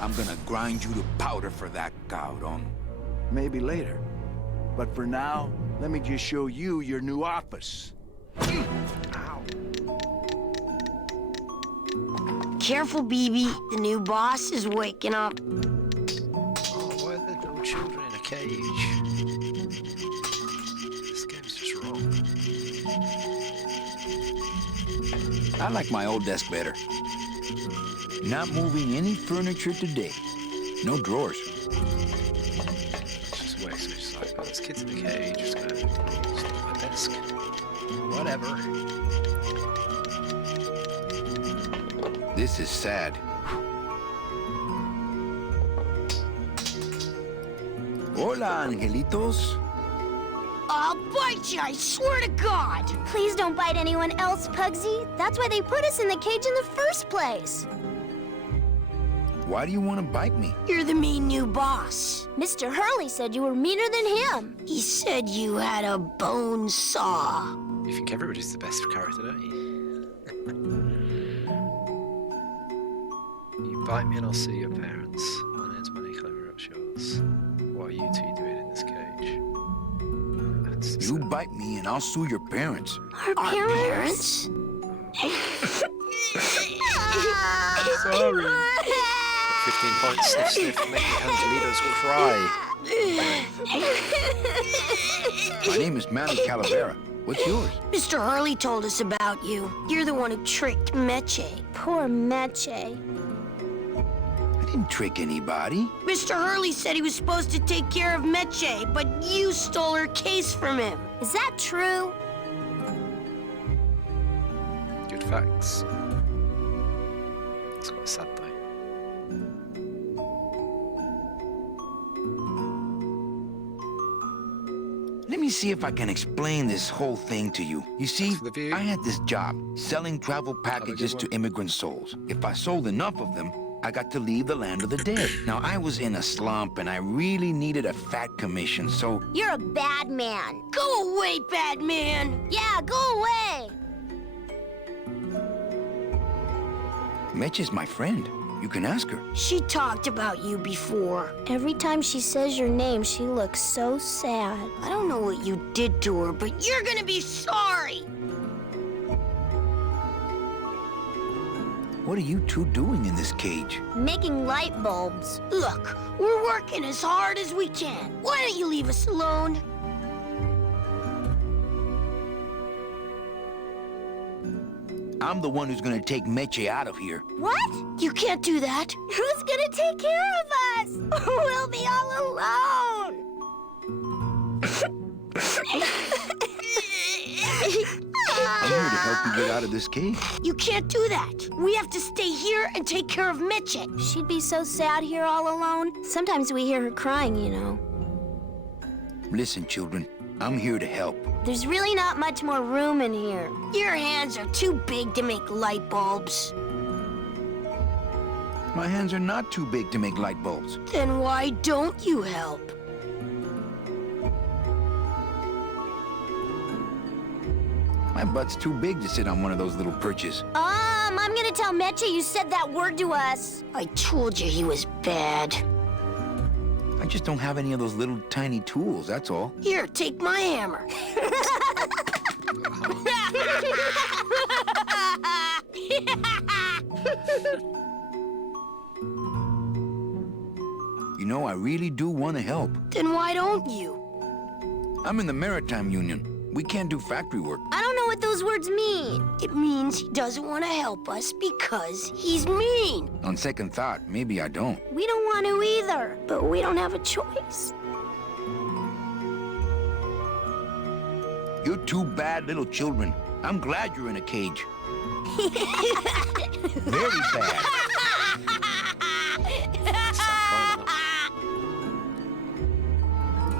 I'm gonna grind you to powder for that, cabrón. Maybe later. But for now, let me just show you your new office. Ow. Careful, BB. The new boss is waking up. Oh, why are there little children in a cage? This game's just wrong. I like my old desk better. Not moving any furniture today. No drawers. It's just waste, it's like, let's Kids in the cage. Just gonna sit at my desk. Whatever. This is sad. Hola, angelitos. I'll bite you, I swear to God! Please don't bite anyone else, Pugsy. That's why they put us in the cage in the first place. Why do you want to bite me? You're the mean new boss. Mr. Hurley said you were meaner than him. He said you had a bone saw. You think everybody's the best character, don't you? You bite me and I'll see your parents. My name's Manny Clever, what's yours? What are you two doing in this cage? You bite me and I'll sue your parents. Our parents? Sorry. 15 points, sniff, sniff, making Angelitos cry. My name is Manny Calavera. What's yours? Mr. Hurley told us about you. You're the one who tricked Meche. Poor Meche. I didn't trick anybody. Mr. Hurley said he was supposed to take care of Meche, but you stole her case from him. Is that true? Good facts. It's quite sad though. Let me see if I can explain this whole thing to you. You see, I had this job, selling travel packages to immigrant souls. If I sold enough of them, I got to leave the land of the dead. Now, I was in a slump, and I really needed a fat commission, so... You're a bad man. Go away, bad man! Yeah, go away! Meche's my friend. You can ask her. She talked about you before. Every time she says your name, she looks so sad. I don't know what you did to her, but you're gonna be sorry! What are you two doing in this cage? Making light bulbs. Look, we're working as hard as we can. Why don't you leave us alone? I'm the one who's gonna take Meche out of here. What? You can't do that. Who's gonna take care of us? We'll be all alone. I'm here to help you get out of this cage. You can't do that. We have to stay here and take care of Meche. She'd be so sad here all alone. Sometimes we hear her crying, you know. Listen, children, I'm here to help. There's really not much more room in here. Your hands are too big to make light bulbs. My hands are not too big to make light bulbs. Then why don't you help? My butt's too big to sit on one of those little perches. I'm gonna tell Meche you said that word to us. I told you he was bad. I just don't have any of those little tiny tools, that's all. Here, take my hammer. You know, I really do want to help. Then why don't you? I'm in the Maritime Union. We can't do factory work. I don't know what those words mean. It means he doesn't want to help us because he's mean. On second thought, maybe I don't. We don't want to either, but we don't have a choice. You're two bad little children. I'm glad you're in a cage. Very bad.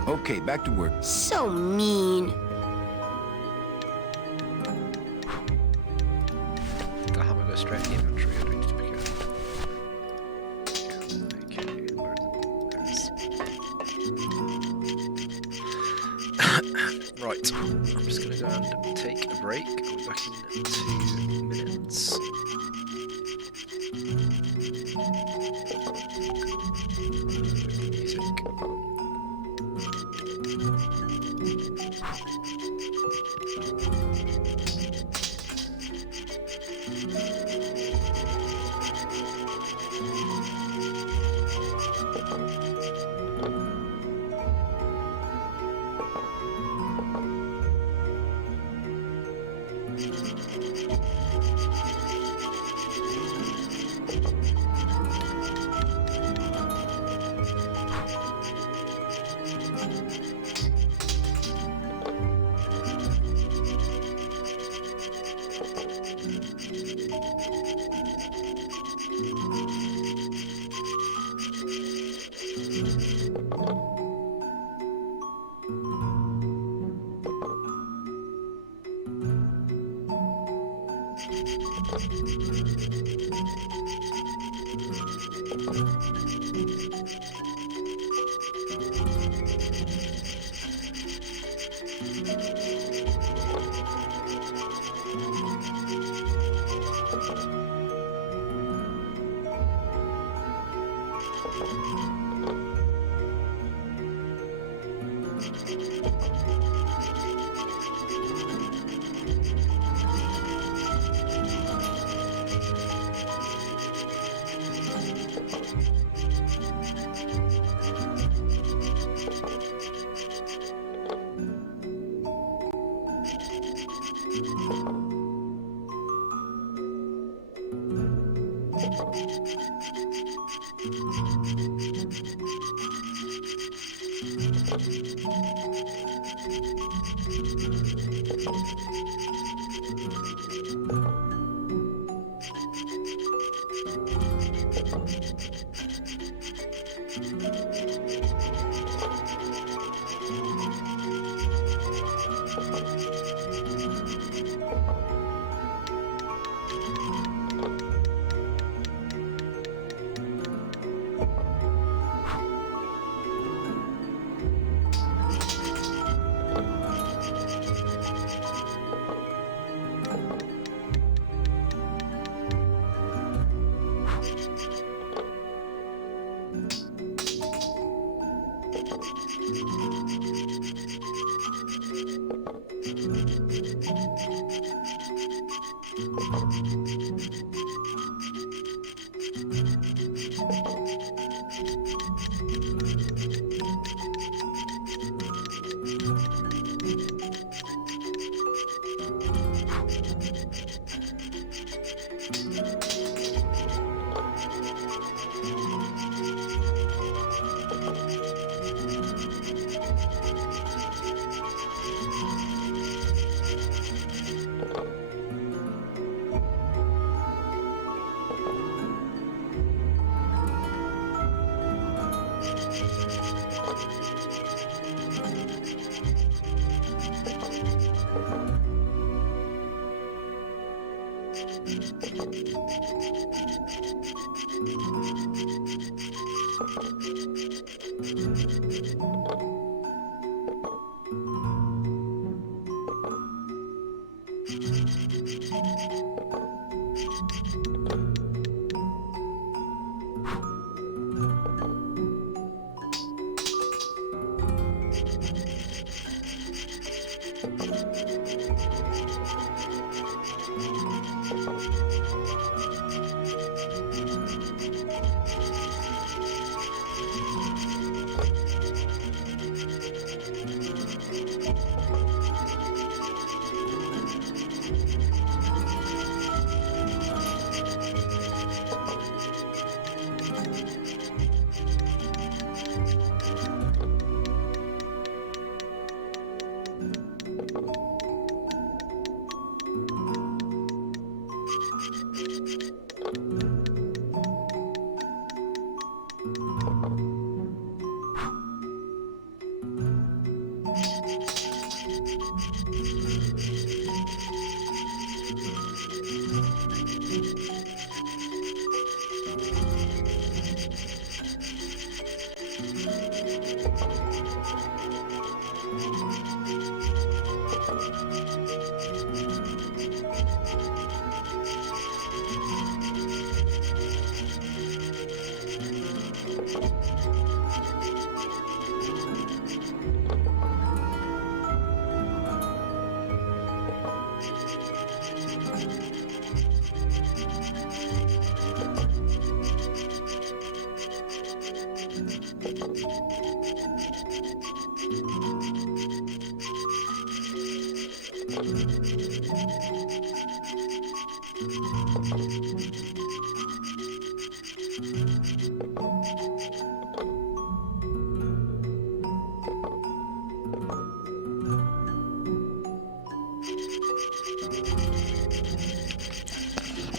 Okay, back to work. So mean. The hammer goes straight in the inventory. I don't need to pick it up. Okay, where is it? Right, I'm just going to go and take a break. I'll be back in 2 minutes. Music.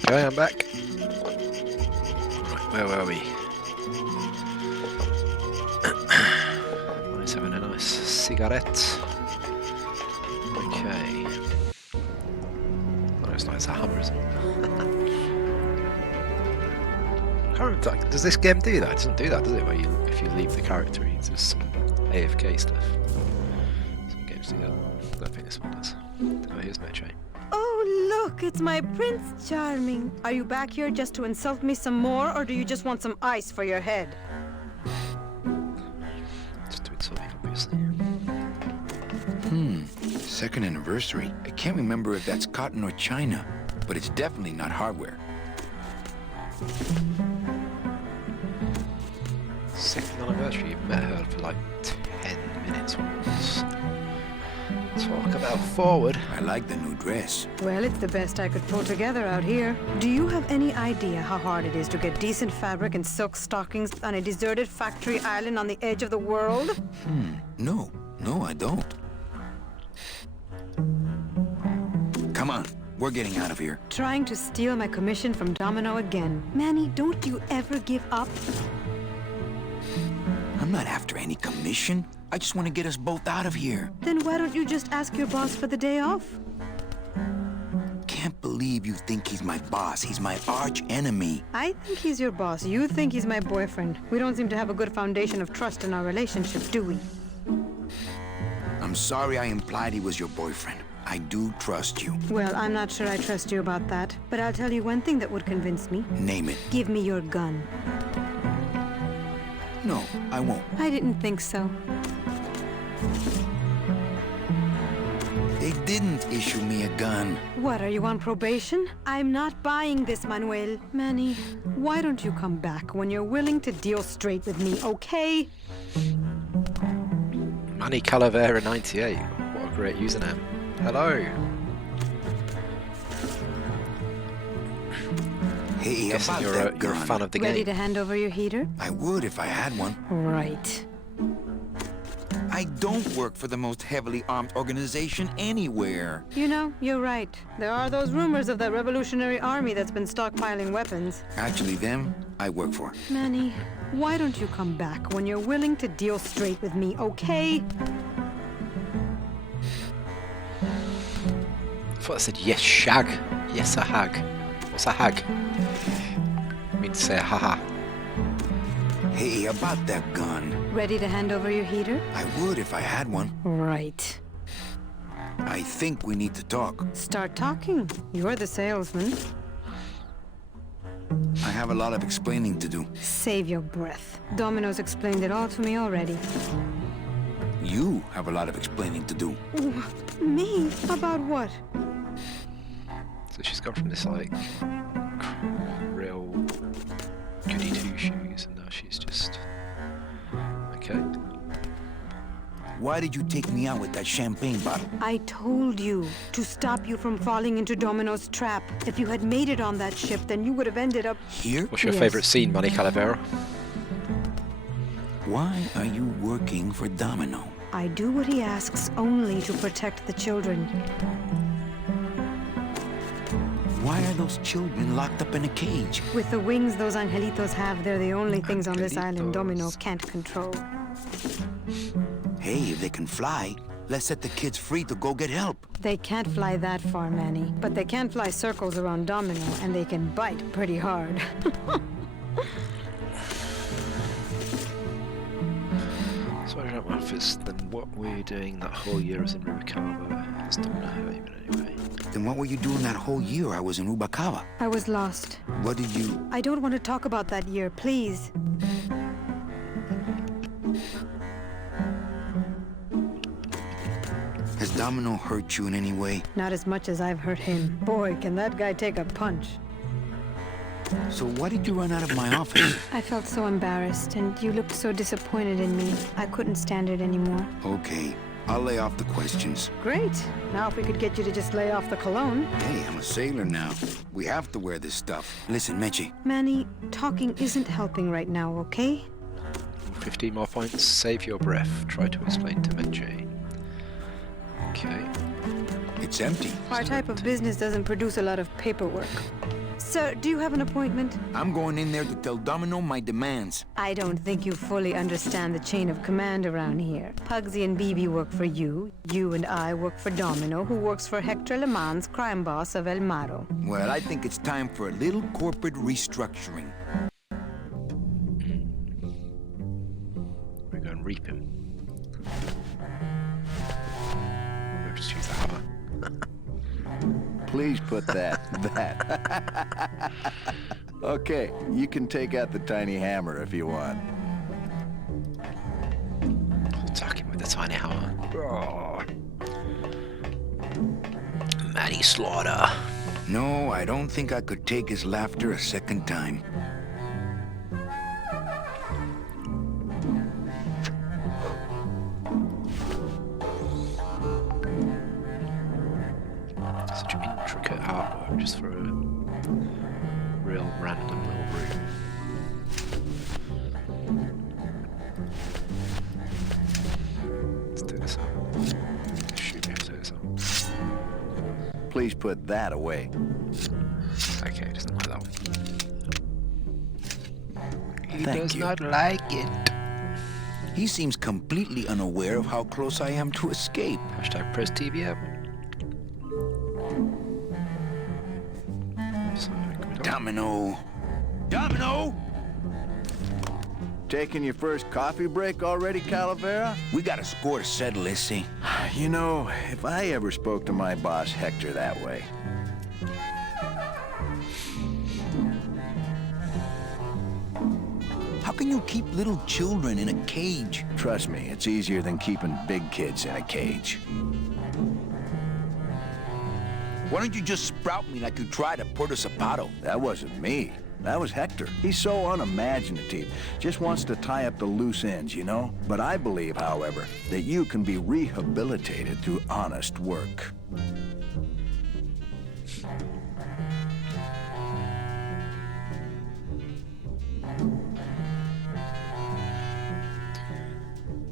Okay, I'm back. Right, where were we? Nice, having a nice cigarette. Okay. Oh, it's not, it's a hammer, isn't it? I can't remember, does this game do that? It doesn't do that, does it? Where you, if you leave the character, it's just some AFK stuff. Some games do that. I don't think this one does. Oh, here's Metroid. Oh, look, it's my Prince Charming. Are you back here just to insult me some more, or do you just want some ice for your head? Just to insult you, obviously. Second anniversary. I can't remember if that's cotton or china, but it's definitely not hardware. Second anniversary, you met her for like 10 minutes once. Talk about forward. I like the new dress. Well, it's the best I could pull together out here. Do you have any idea how hard it is to get decent fabric and silk stockings on a deserted factory island on the edge of the world? No, I don't. Come on, we're getting out of here. Trying to steal my commission from Domino again. Manny, don't you ever give up? I'm not after any commission. I just want to get us both out of here. Then why don't you just ask your boss for the day off? Can't believe you think he's my boss. He's my arch enemy. I think he's your boss. You think he's my boyfriend. We don't seem to have a good foundation of trust in our relationship, do we? I'm sorry I implied he was your boyfriend. I do trust you. Well, I'm not sure I trust you about that. But I'll tell you one thing that would convince me. Name it. Give me your gun. No, I won't. I didn't think so. They didn't issue me a gun. What, are you on probation? I'm not buying this, Manuel. Manny, why don't you come back when you're willing to deal straight with me, okay? Manny Calavera 98. What a great username. Hello. Hey, about you're that you're a gun. fan of the Ready game. to hand over your heater? I would if I had one. Right. I don't work for the most heavily armed organization anywhere. You know, you're right. There are those rumors of that revolutionary army that's been stockpiling weapons. Actually, them, I work for. Manny, why don't you come back when you're willing to deal straight with me, okay? I thought I said yes, shag. Yes, a hag. What's a hag? I mean to say haha. Hey, about that gun. Ready to hand over your heater? I would if I had one. Right. I think we need to talk. Start talking. You're the salesman. I have a lot of explaining to do. Save your breath. Domino's explained it all to me already. You have a lot of explaining to do. Ooh, me? About what? So she's gone from this like real goody two shoes, and now she's just okay. Why did you take me out with that champagne bottle? I told you to stop you from falling into Domino's trap. If you had made it on that ship, then you would have ended up here. What's your favorite scene, Manny Calavera? Why are you working for Domino? I do what he asks only to protect the children. Why are those children locked up in a cage? With the wings those angelitos have, they're the only things on this island Domino can't control. Hey, if they can fly, let's set the kids free to go get help. They can't fly that far, Manny. But they can fly circles around Domino, and they can bite pretty hard. So I don't know if it's then what were you doing that whole year as in Rubalcaba? That's not even anyway. Then what were you doing that whole year I was in Rubalcaba? I was lost. What did you... I don't want to talk about that year, please. Has Domino hurt you in any way? Not as much as I've hurt him. Boy, can that guy take a punch. So why did you run out of my office? I felt so embarrassed, and you looked so disappointed in me. I couldn't stand it anymore. Okay, I'll lay off the questions. Great. Now if we could get you to just lay off the cologne. Hey, I'm a sailor now. We have to wear this stuff. Listen, Meche. Manny, talking isn't helping right now, okay? 15 more points. Save your breath. Try to explain to Menjay. Okay. It's empty. Our type of business doesn't produce a lot of paperwork. Sir, do you have an appointment? I'm going in there to tell Domino my demands. I don't think you fully understand the chain of command around here. Pugsy and BB work for you. You and I work for Domino, who works for Hector Le Mans, crime boss of El Maro. Well, I think it's time for a little corporate restructuring. We're going to reap him. We'll just use the hammer. Please put that. Okay, you can take out the tiny hammer if you want. Attack him with the tiny hammer. Oh. Matty Slaughter. No, I don't think I could take his laughter a second time. Such intricate artwork just for a real random little room. Let's do this up. Shoot me after this up. Please put that away. Okay, he doesn't like that one. He Thank does you. not like it. He seems completely unaware of how close I am to escape. Hashtag press TV app. Domino! Domino! Taking your first coffee break already, Calavera? We got a score to settle, Issy. You know, if I ever spoke to my boss Hector that way. How can you keep little children in a cage? Trust me, it's easier than keeping big kids in a cage. Why don't you just sprout me like you tried at Puerto Zapato? That wasn't me. That was Hector. He's so unimaginative. Just wants to tie up the loose ends, you know? But I believe, however, that you can be rehabilitated through honest work.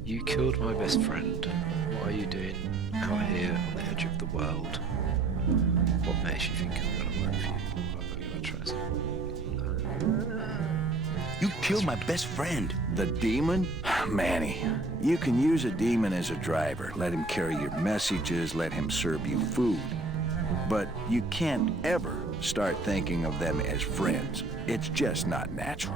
You killed my best friend. What are you doing out here on the edge of the world? What makes you think I'm gonna work for you? I'm gonna try something. You killed my best friend. The demon? Manny, you can use a demon as a driver. Let him carry your messages, let him serve you food. But you can't ever start thinking of them as friends. It's just not natural.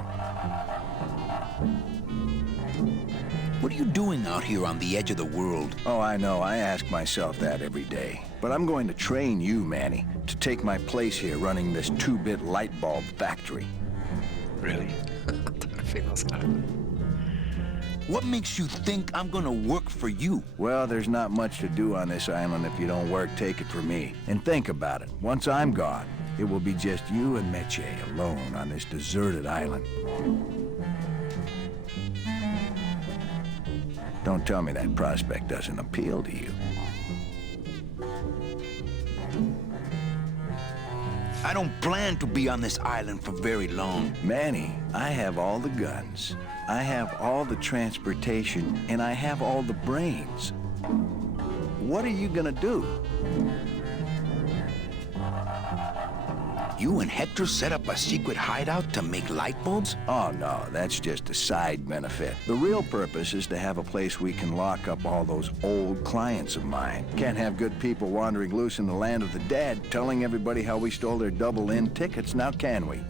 What are you doing out here on the edge of the world? Oh, I know. I ask myself that every day. But I'm going to train you, Manny, to take my place here running this 2-bit light bulb factory. Really? I don't think that's happening. What makes you think I'm gonna work for you? Well, there's not much to do on this island if you don't work, take it from me. And think about it. Once I'm gone, it will be just you and Meche alone on this deserted island. Don't tell me that prospect doesn't appeal to you. I don't plan to be on this island for very long. Manny, I have all the guns. I have all the transportation, and I have all the brains. What are you gonna do? You and Hector set up a secret hideout to make light bulbs? Oh, no, that's just a side benefit. The real purpose is to have a place we can lock up all those old clients of mine. Can't have good people wandering loose in the land of the dead, telling everybody how we stole their double-in tickets, now can we?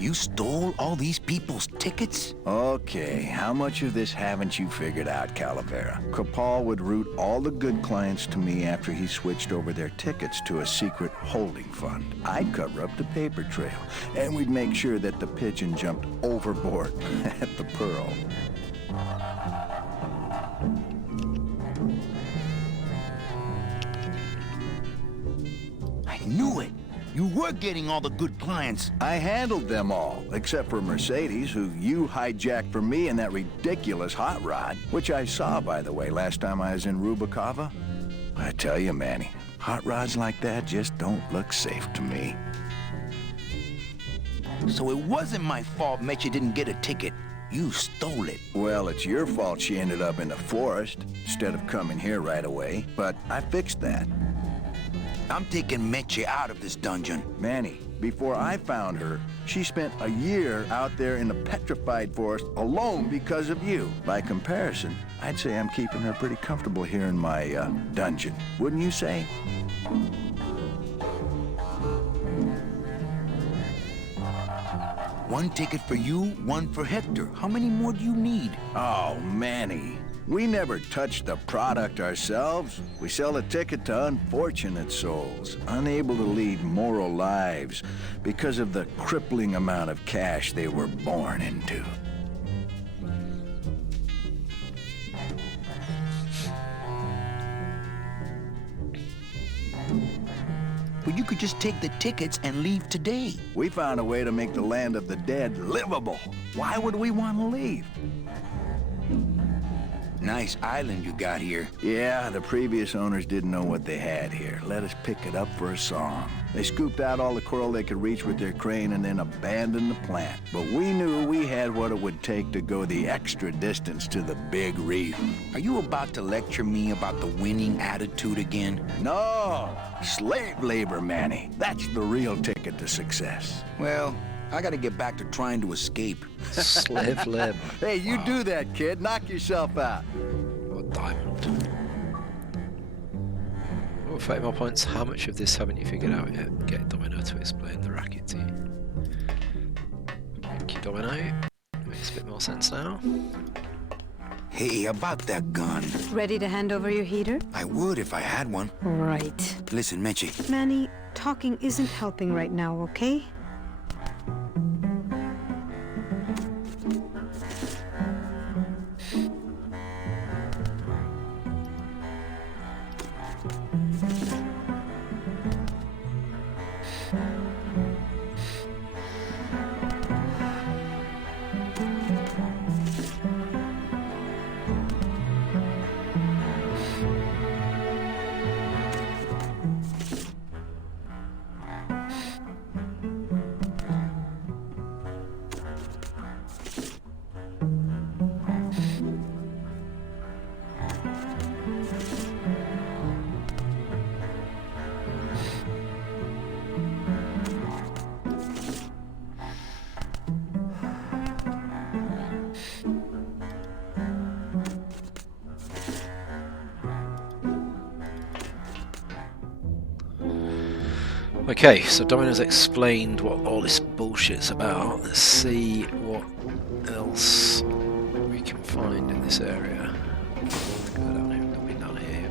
You stole all these people's tickets? Okay, how much of this haven't you figured out, Calavera? Capal would route all the good clients to me after he switched over their tickets to a secret holding fund. I'd cover up the paper trail, and we'd make sure that the pigeon jumped overboard at the Pearl. I knew it! You were getting all the good clients. I handled them all, except for Mercedes, who you hijacked from me in that ridiculous hot rod, which I saw, by the way, last time I was in Rubacava. I tell you, Manny, Hot rods like that just don't look safe to me. So it wasn't my fault Meche didn't get a ticket. You stole it. Well, it's your fault she ended up in the forest instead of coming here right away, but I fixed that. I'm taking Meche out of this dungeon. Manny, before I found her, she spent a year out there in the petrified forest alone because of you. By comparison, I'd say I'm keeping her pretty comfortable here in my dungeon. Wouldn't you say? One ticket for you, one for Hector. How many more do you need? Oh, Manny. We never touch the product ourselves. We sell a ticket to unfortunate souls, unable to lead moral lives because of the crippling amount of cash they were born into. But you could just take the tickets and leave today. We found a way to make the land of the dead livable. Why would we want to leave? Nice island you got here. Yeah, the previous owners didn't know what they had here. Let us pick it up for a song. They scooped out all the coral they could reach with their crane and then abandoned the plant. But we knew we had what it would take to go the extra distance to the big reef. Are you about to lecture me about the winning attitude again? No! Slave labor, Manny. That's the real ticket to success. Well, I gotta get back to trying to escape. Slave labor. Hey, you do that, kid. Knock yourself out. Oh, diamond. Oh, 30 more points. How much of this haven't you figured out yet? Get Domino to explain the racket to you. Thank you, Domino. Makes a bit more sense now. Hey, about that gun. Ready to hand over your heater? I would if I had one. Right. Listen, Meche. Manny, talking isn't helping right now, okay? Okay, so Domino's explained what all this bullshit's about. Let's see what else we can find in this area. I don't know, we've been down here yet.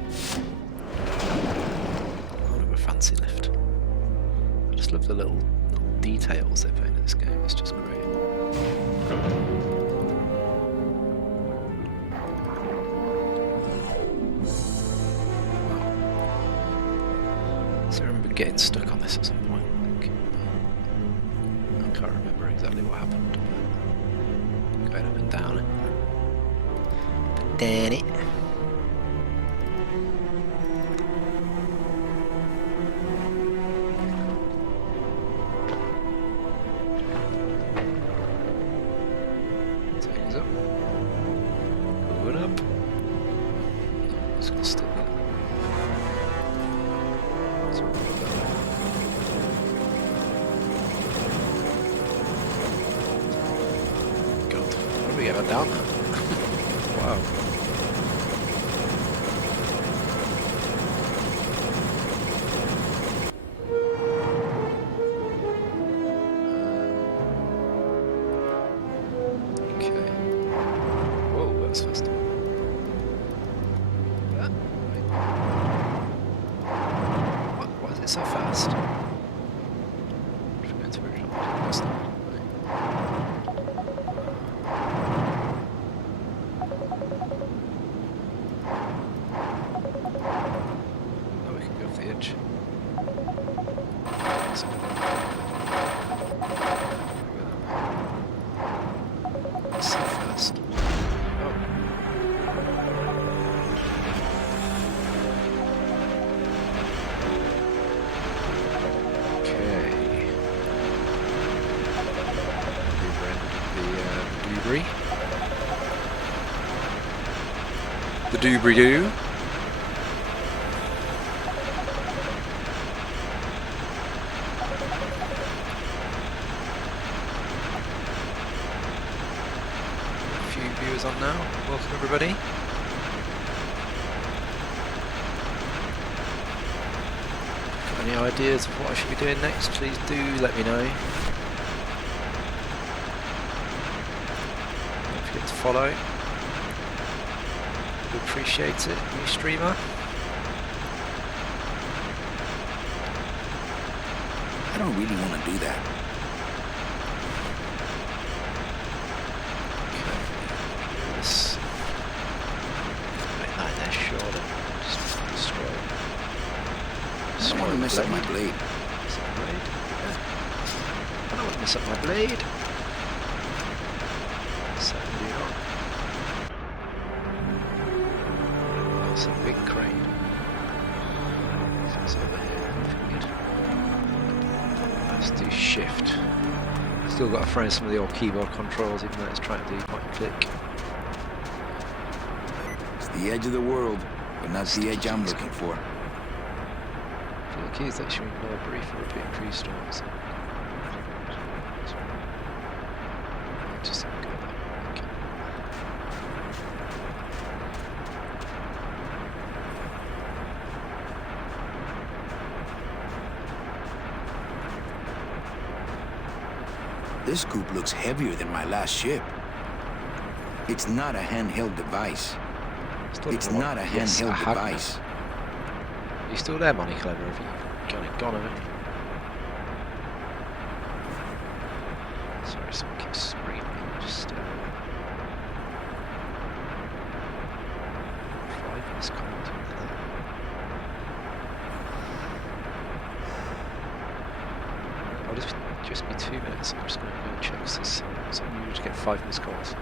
Kind of a fancy lift. I just love the little details they put into this game, it's just great. So I remember getting stuck on this at some point. I can't remember exactly what happened. But going up and down it. Down it. Take us up. Going up. No, it's gonna stick there. God, what do we ever down there? Wow. Okay. Whoa, that was fast. Why is it so fast? Oh, we can go off the edge. It's so fast. Oh. The doobly-doo. A few viewers on now. Welcome everybody. Got any ideas of what I should be doing next? Please do let me know. Don't forget to follow. We appreciate it, new streamer. I don't really want to do that. Okay. This. Right there, surely. Just destroy it. I don't want to mess up my blade. Mess up my blade? Yeah. I don't want to mess up my blade. Certainly do not. That's a big crane. That's over here. Good. Let's do shift. Still got to throw in some of the old keyboard controls, even though it's trying to do point and click. It's the edge of the world, but not the edge I'm looking for. The keys that should ignore brief or repeat increase storms. Just go there. Okay. This scoop looks heavier than my last ship. It's not a handheld device. It's not a handheld device. You still there, Money Clever? Have you got it gone, haven't you? Sorry, someone keeps screaming. Just 5 missed calls. I'll just be 2 minutes. I'm just going to go and check this. It's unusual to get 5 missed calls.